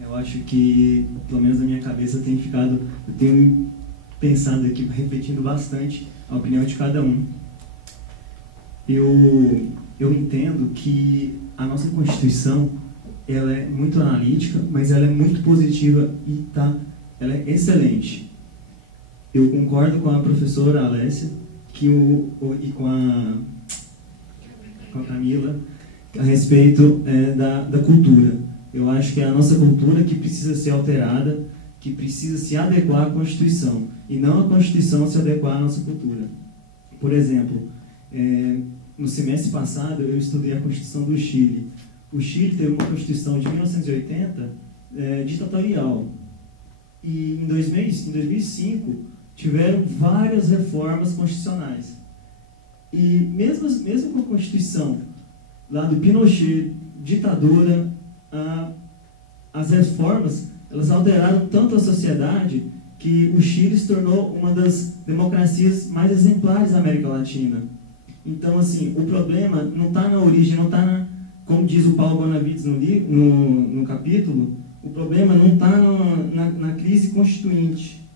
Eu acho que, pelo menos na minha cabeça, eu tenho pensado aqui, refletindo bastante a opinião de cada um. Eu entendo que a nossa Constituição ela é muito analítica, mas ela é muito positiva e ela é excelente. Eu concordo com a professora Alessia e com a Camila a respeito da cultura. Eu acho que é a nossa cultura que precisa ser alterada, que precisa se adequar à Constituição, e não a Constituição se adequar à nossa cultura. Por exemplo, no semestre passado eu estudei a Constituição do Chile. O Chile teve uma Constituição de 1980 ditatorial. E em 2005 tiveram várias reformas constitucionais. E mesmo com a Constituição lá do Pinochet, ditadura, as reformas elas alteraram tanto a sociedade que o Chile se tornou uma das democracias mais exemplares da América Latina. Então, assim, o problema não está na origem, não está como diz o Paulo Bonavides no capítulo, o problema não está na crise constituinte,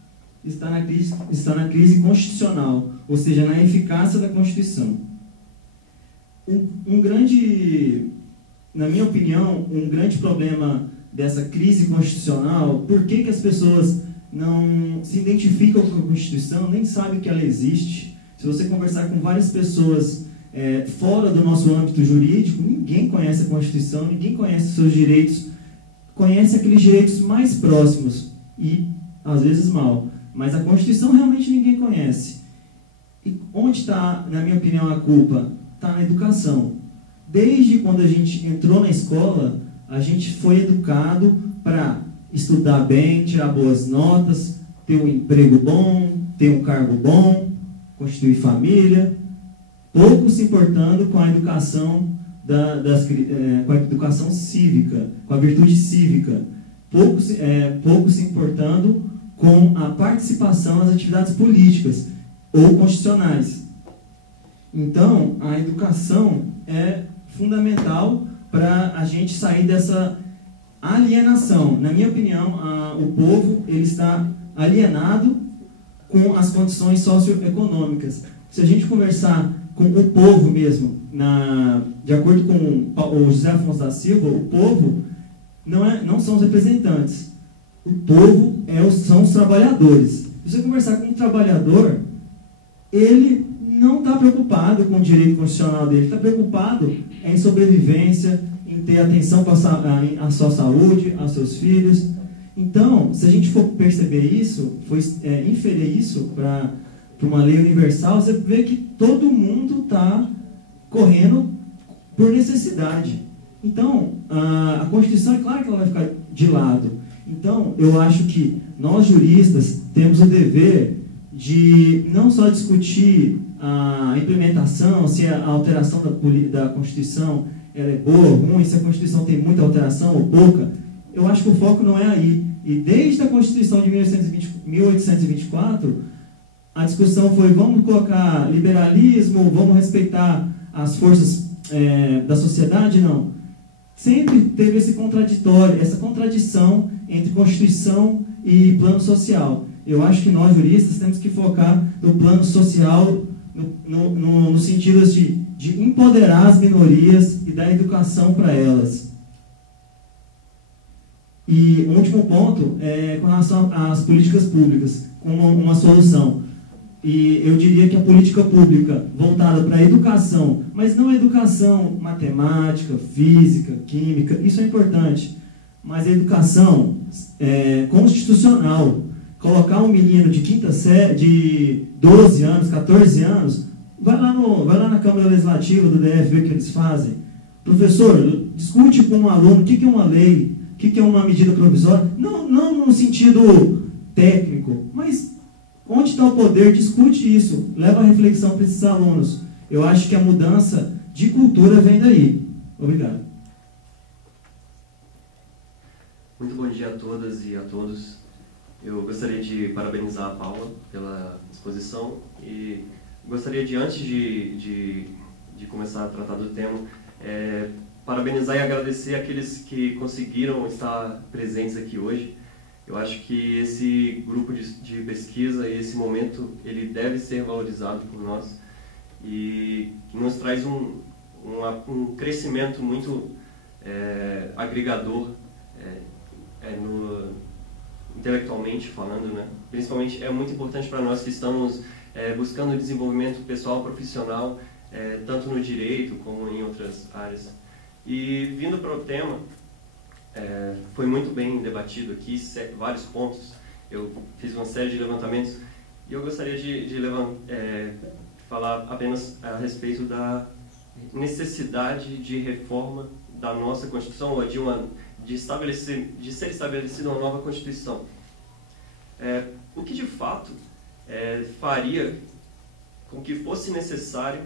está na crise constitucional, ou seja, na eficácia da Constituição. Na minha opinião, um grande problema dessa crise constitucional, por que as pessoas não se identificam com a Constituição, nem sabem que ela existe. Se você conversar com várias pessoas fora do nosso âmbito jurídico, ninguém conhece a Constituição, ninguém conhece os seus direitos, conhece aqueles direitos mais próximos e, às vezes, mal. Mas a Constituição realmente ninguém conhece. E onde está, na minha opinião, a culpa? Está na educação. Desde quando a gente entrou na escola, a gente foi educado para estudar bem, tirar boas notas, ter um emprego bom, ter um cargo bom, constituir família, pouco se importando com a educação com a educação cívica, com a virtude cívica, pouco se importando com a participação nas atividades políticas ou constitucionais. Então, a educação é fundamental para a gente sair dessa alienação. Na minha opinião, o povo ele está alienado com as condições socioeconômicas. Se a gente conversar com o povo mesmo, de acordo com o José Afonso da Silva, o povo não são os representantes. O povo são os trabalhadores. Se você conversar com um trabalhador, ele não está preocupado com o direito constitucional dele, está preocupado em sobrevivência, em ter atenção à sua saúde, aos seus filhos. Então, se a gente for perceber isso, inferir isso para uma lei universal, você vê que todo mundo está correndo por necessidade. Então, a Constituição, é claro que ela vai ficar de lado. Então, eu acho que nós juristas temos o dever de não só discutir a implementação, se a alteração da Constituição ela é boa ou ruim, se a Constituição tem muita alteração ou pouca. Eu acho que o foco não é aí. E desde a Constituição de 1824, a discussão foi: vamos colocar liberalismo, vamos respeitar as forças da sociedade? Não. Sempre teve esse contraditório, essa contradição entre Constituição e plano social. Eu acho que nós, juristas, temos que focar no plano social, no sentido de empoderar as minorias e dar educação para elas. E um último ponto é com relação às políticas públicas, como uma solução. E eu diria que a política pública voltada para a educação, mas não a educação matemática, física, química, isso é importante, mas a educação constitucional. Colocar um menino de quinta série, de 12 anos, 14 anos, vai lá na Câmara Legislativa do DF ver o que eles fazem. Professor, discute com um aluno o que é uma lei, o que é uma medida provisória, não no sentido técnico, mas onde está o poder, discute isso, leva a reflexão para esses alunos. Eu acho que a mudança de cultura vem daí. Obrigado. Muito bom dia a todas e a todos. Eu gostaria de parabenizar a Paula pela exposição e gostaria de, antes de começar a tratar do tema, parabenizar e agradecer aqueles que conseguiram estar presentes aqui hoje. Eu acho que esse grupo de pesquisa e esse momento, ele deve ser valorizado por nós e nos traz um crescimento muito agregador intelectualmente falando, né? Principalmente é muito importante para nós que estamos buscando desenvolvimento pessoal, profissional, tanto no direito como em outras áreas. E vindo para o tema, foi muito bem debatido aqui, vários pontos. Eu fiz uma série de levantamentos e eu gostaria de falar apenas a respeito da necessidade de reforma da nossa Constituição, ou de ser estabelecida uma nova Constituição. O que de fato faria com que fosse necessário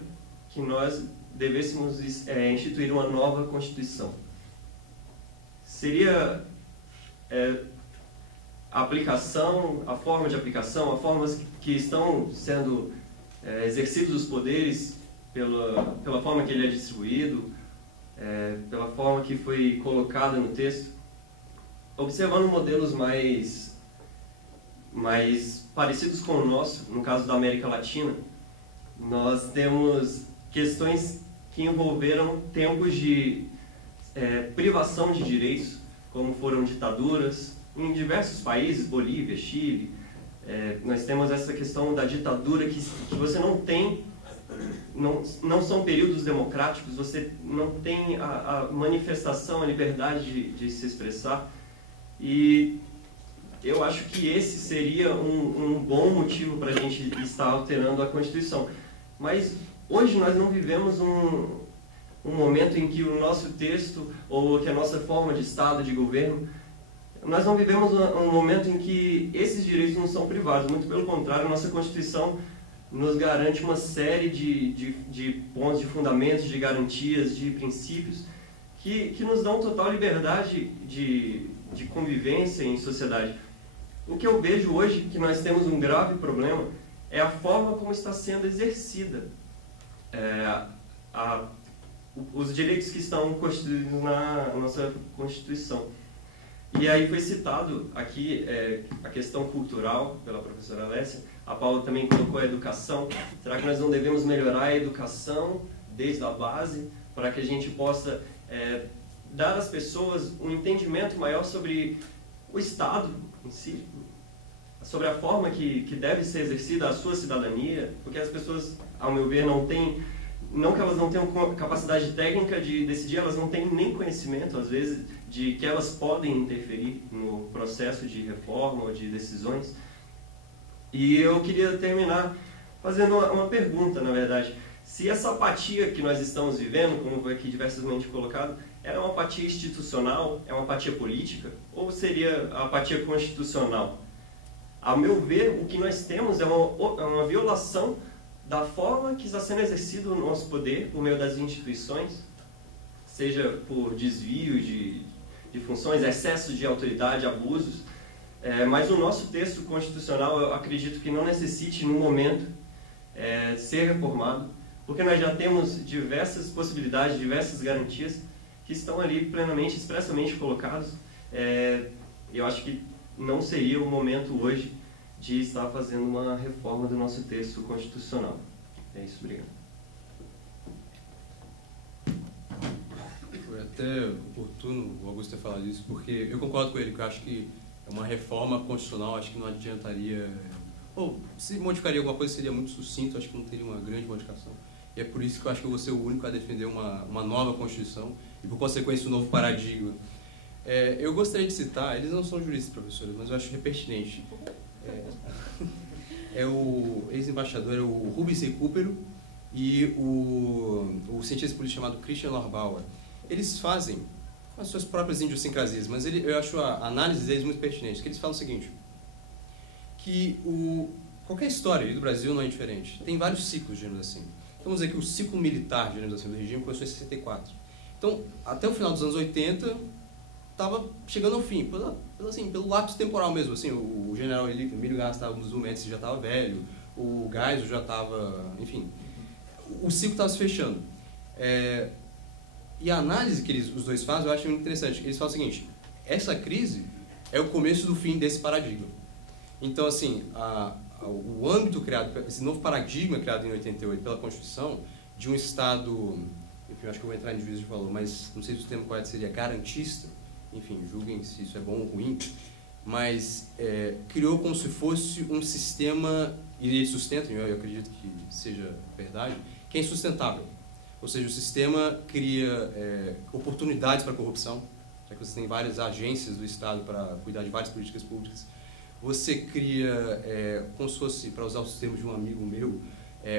que nós devêssemos instituir uma nova Constituição? Seria a aplicação, a forma de aplicação, as formas que estão sendo exercidos os poderes pela forma que ele é distribuído, pela forma que foi colocada no texto, observando modelos mais parecidos com o nosso, no caso da América Latina, nós temos questões que envolveram tempos de privação de direitos, como foram ditaduras em diversos países, Bolívia, Chile. Nós temos essa questão da ditadura que você não tem, não são períodos democráticos, você não tem a manifestação, a liberdade de se expressar. E eu acho que esse seria um bom motivo para a gente estar alterando a Constituição. Mas hoje nós não vivemos um momento em que o nosso texto, ou que a nossa forma de Estado, de governo, nós não vivemos um momento em que esses direitos não são privados. Muito pelo contrário, a nossa Constituição nos garante uma série de pontos, de fundamentos, de garantias, de princípios que nos dão total liberdade de convivência em sociedade. O que eu vejo hoje, que nós temos um grave problema, é a forma como está sendo exercida os direitos que estão constituídos na nossa Constituição. E aí foi citado aqui a questão cultural pela professora Alessia. A Paula também colocou a educação. Será que nós não devemos melhorar a educação desde a base para que a gente possa dar às pessoas um entendimento maior sobre o Estado em si, sobre a forma que deve ser exercida a sua cidadania, porque as pessoas, ao meu ver, não que elas não tenham capacidade técnica de decidir, elas não têm nem conhecimento, às vezes, de que elas podem interferir no processo de reforma ou de decisões. E eu queria terminar fazendo uma pergunta, na verdade. Se essa apatia que nós estamos vivendo, como foi aqui diversamente colocado, é uma apatia institucional, é uma apatia política, ou seria a apatia constitucional? Ao meu ver, o que nós temos é uma violação da forma que está sendo exercido o nosso poder por meio das instituições, seja por desvio de funções, excessos de autoridade, abusos, mas o nosso texto constitucional, eu acredito que não necessite, no momento, ser reformado, porque nós já temos diversas possibilidades, diversas garantias que estão ali plenamente, expressamente colocados. Eu acho que não seria o momento hoje de estar fazendo uma reforma do nosso texto constitucional. É isso, obrigado. Foi até oportuno o Augusto ter falado isso, porque eu concordo com ele, que eu acho que uma reforma constitucional, acho que não adiantaria, ou se modificaria alguma coisa seria muito sucinto, acho que não teria uma grande modificação. E é por isso que eu acho que eu vou ser o único a defender uma nova Constituição e, por consequência, um novo paradigma. Eu gostaria de citar, eles não são juristas, professores, mas eu acho pertinente. O ex-embaixador é o Rubens Recupero e o cientista político chamado Christian Norbauer. Eles fazem as suas próprias idiosincrasias, mas eu acho a análise deles muito pertinente, que eles falam o seguinte, que qualquer história do Brasil não é diferente. Tem vários ciclos, digamos assim. Então, vamos dizer que o ciclo militar, digamos assim, do regime começou em 64. Então, até o final dos anos 80, estava chegando ao fim, pelo lapso temporal mesmo. Assim, o general Emílio Gás estava nos momentos, já estava velho, o Geisel já estava, enfim, o ciclo estava se fechando. E a análise que os dois fazem, eu acho muito interessante. Eles falam o seguinte, essa crise é o começo do fim desse paradigma. Então, assim, o âmbito criado, esse novo paradigma criado em 88 pela Constituição, de um Estado, enfim, acho que eu vou entrar em juízo de valor, mas não sei se o termo correto seria garantista, enfim, julguem se isso é bom ou ruim, mas criou como se fosse um sistema, e ele sustenta, eu acredito que seja verdade, que é insustentável. Ou seja, o sistema cria oportunidades para a corrupção, já que você tem várias agências do Estado para cuidar de várias políticas públicas. Você cria, como se fosse, para usar os termos de um amigo meu,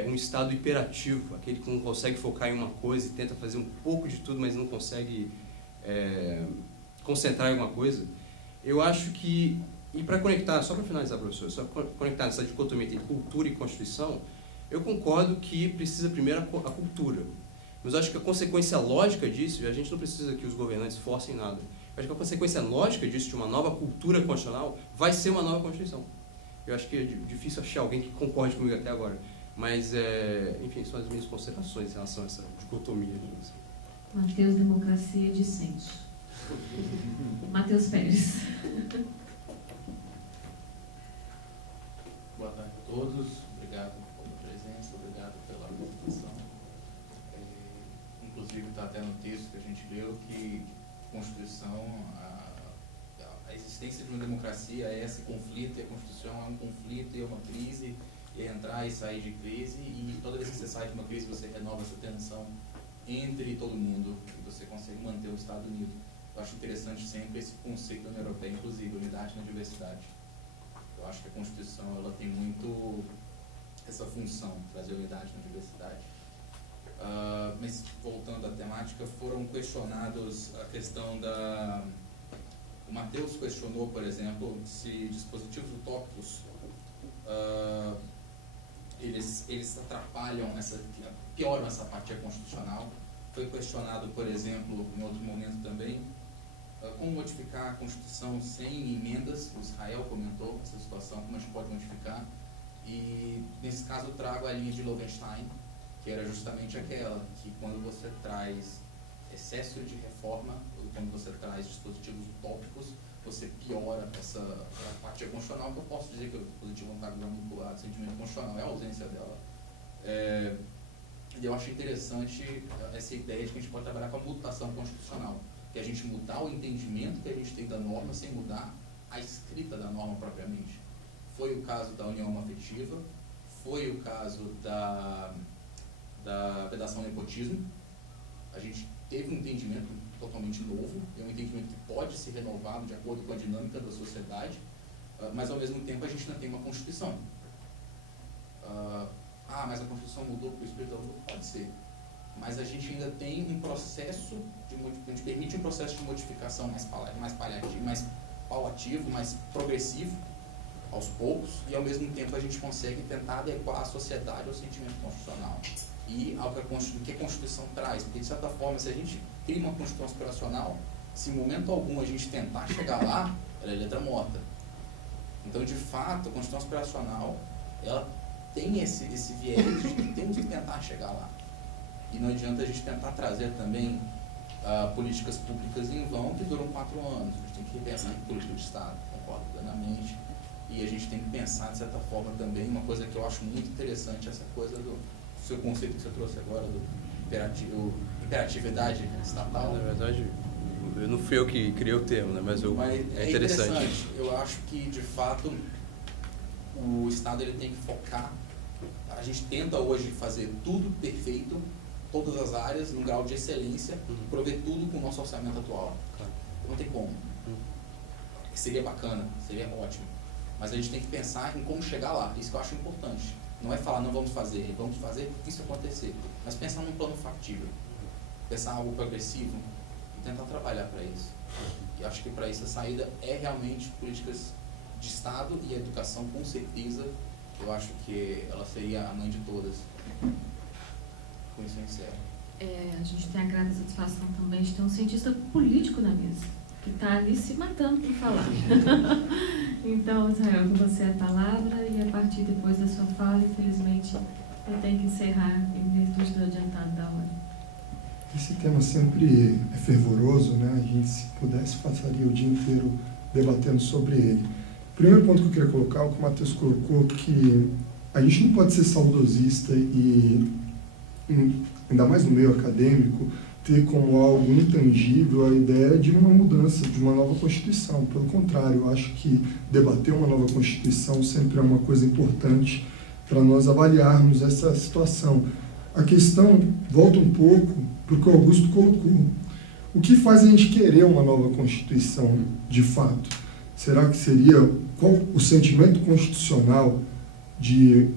um Estado hiperativo, aquele que não consegue focar em uma coisa e tenta fazer um pouco de tudo, mas não consegue concentrar em alguma coisa. Eu acho que, e para conectar, só para finalizar, professor, só para conectar nessa dicotomia entre cultura e Constituição, eu concordo que precisa primeiro a cultura. Mas eu acho que a consequência lógica disso, e a gente não precisa que os governantes forcem nada, eu acho que a consequência lógica disso, de uma nova cultura constitucional, vai ser uma nova Constituição. Eu acho que é difícil achar alguém que concorde comigo até agora. Mas, enfim, são as minhas considerações em relação a essa dicotomia. Matheus, Democracia e Dissente. Matheus Pérez. Boa tarde a todos, obrigado pela presença, obrigado pela apresentação. Inclusive está até no texto que a gente leu que Constituição, a existência de uma democracia é esse conflito, e a Constituição é um conflito e é uma crise, e é entrar e sair de crise, e toda vez que você sai de uma crise você renova essa tensão entre todo mundo, e você consegue manter o Estado unido. Eu acho interessante sempre esse conceito da União Europeia, inclusive, unidade na diversidade. Eu acho que a Constituição ela tem muito essa função, trazer unidade na diversidade. Mas, voltando à temática, foram questionados a questão da... O Matheus questionou, por exemplo, se dispositivos utópicos eles atrapalham, pioram essa apatia constitucional. Foi questionado, por exemplo, em outro momento também, como modificar a Constituição sem emendas. O Israel comentou essa situação, como a gente pode modificar. E, nesse caso, eu trago a linha de Lowenstein, que era justamente aquela, que quando você traz excesso de reforma, quando você traz dispositivos utópicos, você piora essa apatia constitucional, que eu posso dizer que o dispositivo antagonista vinculado ao sentimento constitucional é a ausência dela. E eu acho interessante essa ideia de que a gente pode trabalhar com a mutação constitucional, que é a gente mudar o entendimento que a gente tem da norma sem mudar a escrita da norma propriamente. Foi o caso da união afetiva, foi o caso da vedação ao nepotismo. A gente teve um entendimento totalmente novo, é um entendimento que pode ser renovado de acordo com a dinâmica da sociedade, mas ao mesmo tempo a gente não tem uma Constituição. Mas a Constituição mudou porque o espírito da luta? Pode ser. Mas a gente ainda tem um processo, a gente permite um processo de modificação mais paliativo, mais paulativo, mais progressivo, aos poucos, e ao mesmo tempo a gente consegue tentar adequar a sociedade ao sentimento constitucional e ao que a Constituição traz, porque de certa forma, se a gente cria uma Constituição aspiracional, se em momento algum a gente tentar chegar lá, ela é letra morta. Então, de fato, a Constituição aspiracional, ela tem esse viés de que temos que tentar chegar lá. E não adianta a gente tentar trazer também políticas públicas em vão que duram 4 anos. A gente tem que repensar em política de Estado, concordo plenamente. E a gente tem que pensar, de certa forma, também, uma coisa que eu acho muito interessante, essa coisa do seu conceito que você trouxe agora, do imperatividade estatal. Na verdade, não fui eu que criei o termo, né? Mas é interessante. Eu acho que, de fato, o Estado ele tem que focar. A gente tenta hoje fazer tudo perfeito, todas as áreas, num grau de excelência, prover tudo com o nosso orçamento atual. Claro. Não tem como. Seria bacana, seria ótimo. Mas a gente tem que pensar em como chegar lá. Isso que eu acho importante. Não é falar, não vamos fazer isso acontecer. Mas pensar num plano factível. Pensar em algo progressivo e tentar trabalhar para isso. E acho que para isso a saída é realmente políticas de Estado, e a educação, com certeza, eu acho que ela seria a mãe de todas. Com isso eu encerro. A gente tem a grande satisfação também de ter um cientista político na mesa, que está ali se matando por falar. Então, Israel, com você a palavra, e a partir depois da sua fala, infelizmente, eu tenho que encerrar em virtude do adiantado da hora. Esse tema sempre é fervoroso, né? A gente, se pudesse, passaria o dia inteiro debatendo sobre ele. O primeiro ponto que eu queria colocar, o que o Matheus colocou, que a gente não pode ser saudosista e, ainda mais no meio acadêmico, ter como algo intangível a ideia de uma mudança, de uma nova Constituição. Pelo contrário, eu acho que debater uma nova Constituição sempre é uma coisa importante para nós avaliarmos essa situação. A questão volta um pouco para o que o Augusto colocou. O que faz a gente querer uma nova Constituição, de fato? Será que seria qual o sentimento constitucional de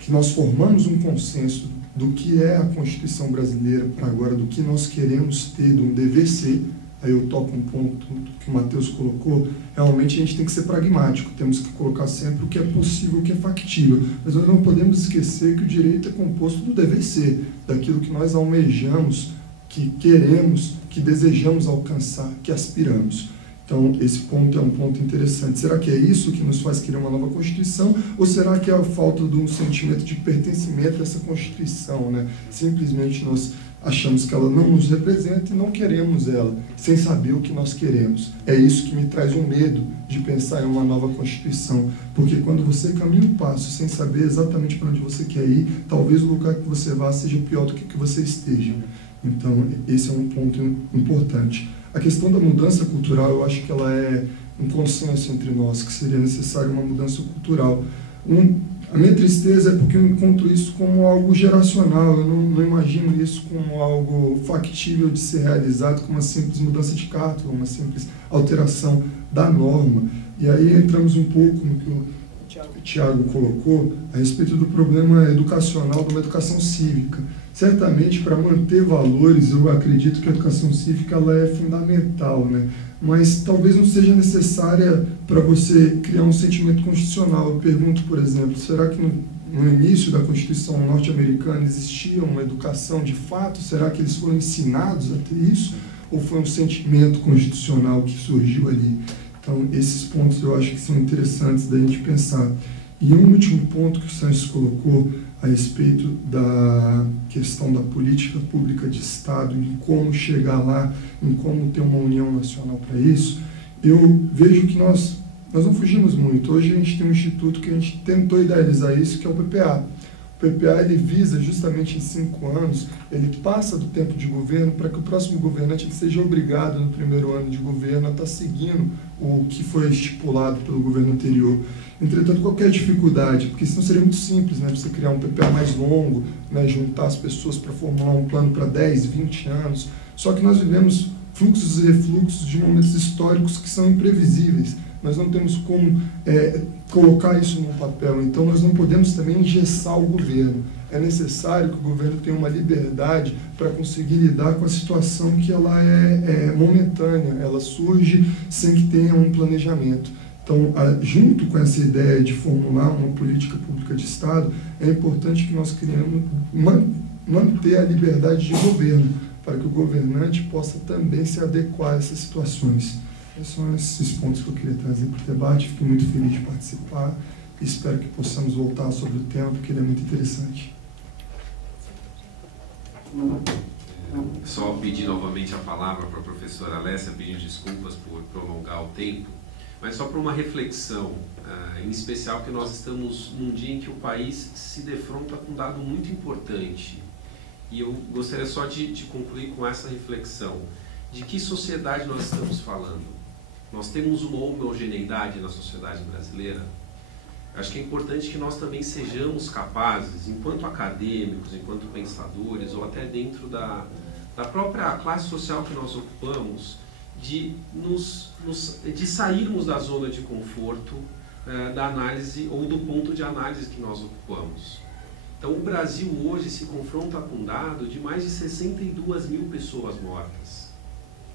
que nós formamos um consenso do que é a Constituição brasileira para agora, do que nós queremos ter, de um dever ser? Aí eu toco um ponto que o Matheus colocou. Realmente a gente tem que ser pragmático, temos que colocar sempre o que é possível, o que é factível, mas nós não podemos esquecer que o direito é composto do dever ser, daquilo que nós almejamos, que queremos, que desejamos alcançar, que aspiramos. Então, esse ponto é um ponto interessante. Será que é isso que nos faz querer uma nova Constituição? Ou será que é a falta de um sentimento de pertencimento a essa Constituição, né? Simplesmente nós achamos que ela não nos representa e não queremos ela, sem saber o que nós queremos. É isso que me traz um medo de pensar em uma nova Constituição, porque quando você caminha um passo sem saber exatamente para onde você quer ir, talvez o lugar que você vá seja pior do que você esteja. Então, esse é um ponto importante. A questão da mudança cultural, eu acho que ela é um consenso entre nós, que seria necessária uma mudança cultural. A minha tristeza é porque eu encontro isso como algo geracional, eu não imagino isso como algo factível de ser realizado com uma simples mudança de carta, uma simples alteração da norma. E aí entramos um pouco no que o Tiago colocou a respeito do problema educacional, de uma educação cívica. Certamente, para manter valores, eu acredito que a educação cívica ela é fundamental, né? Mas talvez não seja necessária para você criar um sentimento constitucional. Eu pergunto, por exemplo, será que no início da Constituição norte-americana existia uma educação de fato? Será que eles foram ensinados a ter isso? Ou foi um sentimento constitucional que surgiu ali? Então, esses pontos eu acho que são interessantes da gente pensar. E um último ponto que o Sanches colocou a respeito da questão da política pública de Estado, em como chegar lá, em como ter uma união nacional para isso, eu vejo que nós não fugimos muito. Hoje a gente tem um instituto que a gente tentou idealizar isso, que é o PPA. O PPA ele visa justamente em 5 anos, ele passa do tempo de governo para que o próximo governante seja obrigado no primeiro ano de governo a estar seguindo o que foi estipulado pelo governo anterior. Entretanto, qualquer dificuldade, porque senão seria muito simples, né, você criar um PPA mais longo, né, juntar as pessoas para formular um plano para 10, 20 anos, só que nós vivemos fluxos e refluxos de momentos históricos que são imprevisíveis. Nós não temos como colocar isso num papel, então nós não podemos também engessar o governo. É necessário que o governo tenha uma liberdade para conseguir lidar com a situação que ela é momentânea, ela surge sem que tenha um planejamento. Então, junto com essa ideia de formular uma política pública de Estado, é importante que nós criamos, manter a liberdade de governo, para que o governante possa também se adequar a essas situações. Esses são esses pontos que eu queria trazer para o debate. Fiquei muito feliz de participar e espero que possamos voltar sobre o tema, porque ele é muito interessante. Só pedir novamente a palavra para a professora Alessia, pedindo desculpas por prolongar o tempo, mas só para uma reflexão, em especial que nós estamos num dia em que o país se defronta com um dado muito importante. E eu gostaria só de concluir com essa reflexão. De que sociedade nós estamos falando? Nós temos uma homogeneidade na sociedade brasileira? Acho que é importante que nós também sejamos capazes, enquanto acadêmicos, enquanto pensadores, ou até dentro da própria classe social que nós ocupamos, de sairmos da zona de conforto da análise ou do ponto de análise que nós ocupamos. Então, o Brasil hoje se confronta com um dado de mais de 62 mil pessoas mortas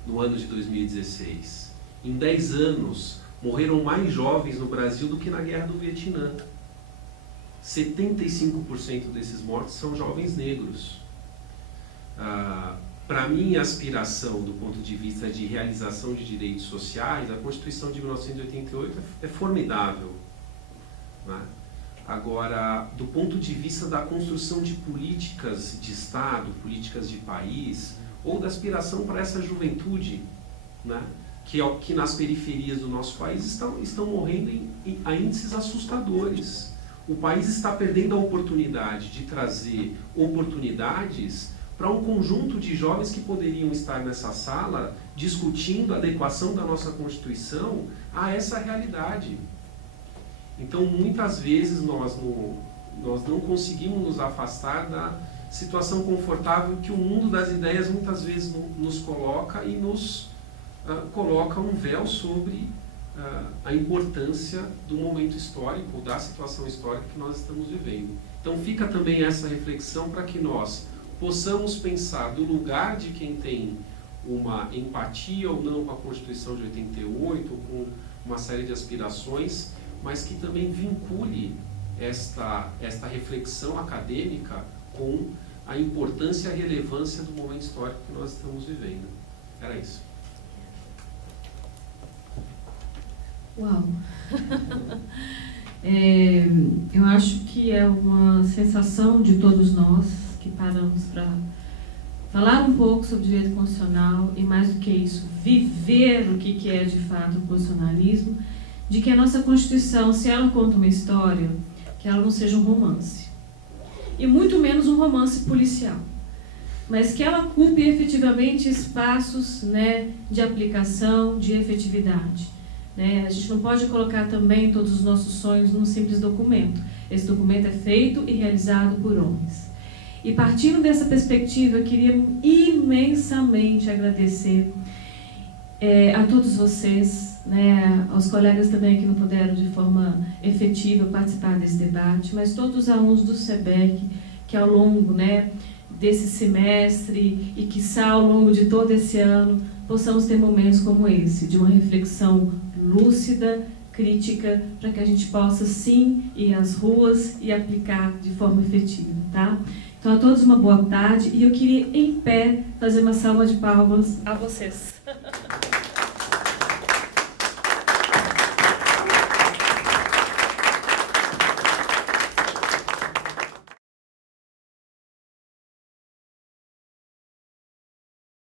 no ano de 2016. Em 10 anos, morreram mais jovens no Brasil do que na Guerra do Vietnã. 75% desses mortos são jovens negros. Para mim, a aspiração do ponto de vista de realização de direitos sociais, a Constituição de 1988 é formidável, né? Agora, do ponto de vista da construção de políticas de Estado, políticas de país, ou da aspiração para essa juventude, né, que nas periferias do nosso país estão morrendo a índices assustadores. O país está perdendo a oportunidade de trazer oportunidades para um conjunto de jovens que poderiam estar nessa sala discutindo a adequação da nossa Constituição a essa realidade. Então, muitas vezes nós não conseguimos nos afastar da situação confortável que o mundo das ideias muitas vezes nos coloca e nos coloca um véu sobre a importância do momento histórico, da situação histórica que nós estamos vivendo. Então fica também essa reflexão para que nós possamos pensar do lugar de quem tem uma empatia ou não com a Constituição de 88, ou com uma série de aspirações, mas que também vincule esta reflexão acadêmica com a importância e a relevância do momento histórico que nós estamos vivendo. Era isso. Uau! Eu acho que é uma sensação de todos nós que paramos para falar um pouco sobre direito constitucional e, mais do que isso, viver o que é de fato o constitucionalismo, de que a nossa Constituição, se ela conta uma história, que ela não seja um romance. E muito menos um romance policial. Mas que ela ocupe efetivamente espaços, né, de aplicação, de efetividade. Né? A gente não pode colocar também todos os nossos sonhos num simples documento. Esse documento é feito e realizado por homens. E partindo dessa perspectiva, eu queria imensamente agradecer a todos vocês, né, aos colegas também que não puderam de forma efetiva participar desse debate, mas todos os alunos do SEBEC que ao longo, né, desse semestre e quiçá ao longo de todo esse ano possamos ter momentos como esse, de uma reflexão lúcida, crítica, para que a gente possa sim ir às ruas e aplicar de forma efetiva, tá? Então a todos uma boa tarde e eu queria em pé fazer uma salva de palmas a vocês.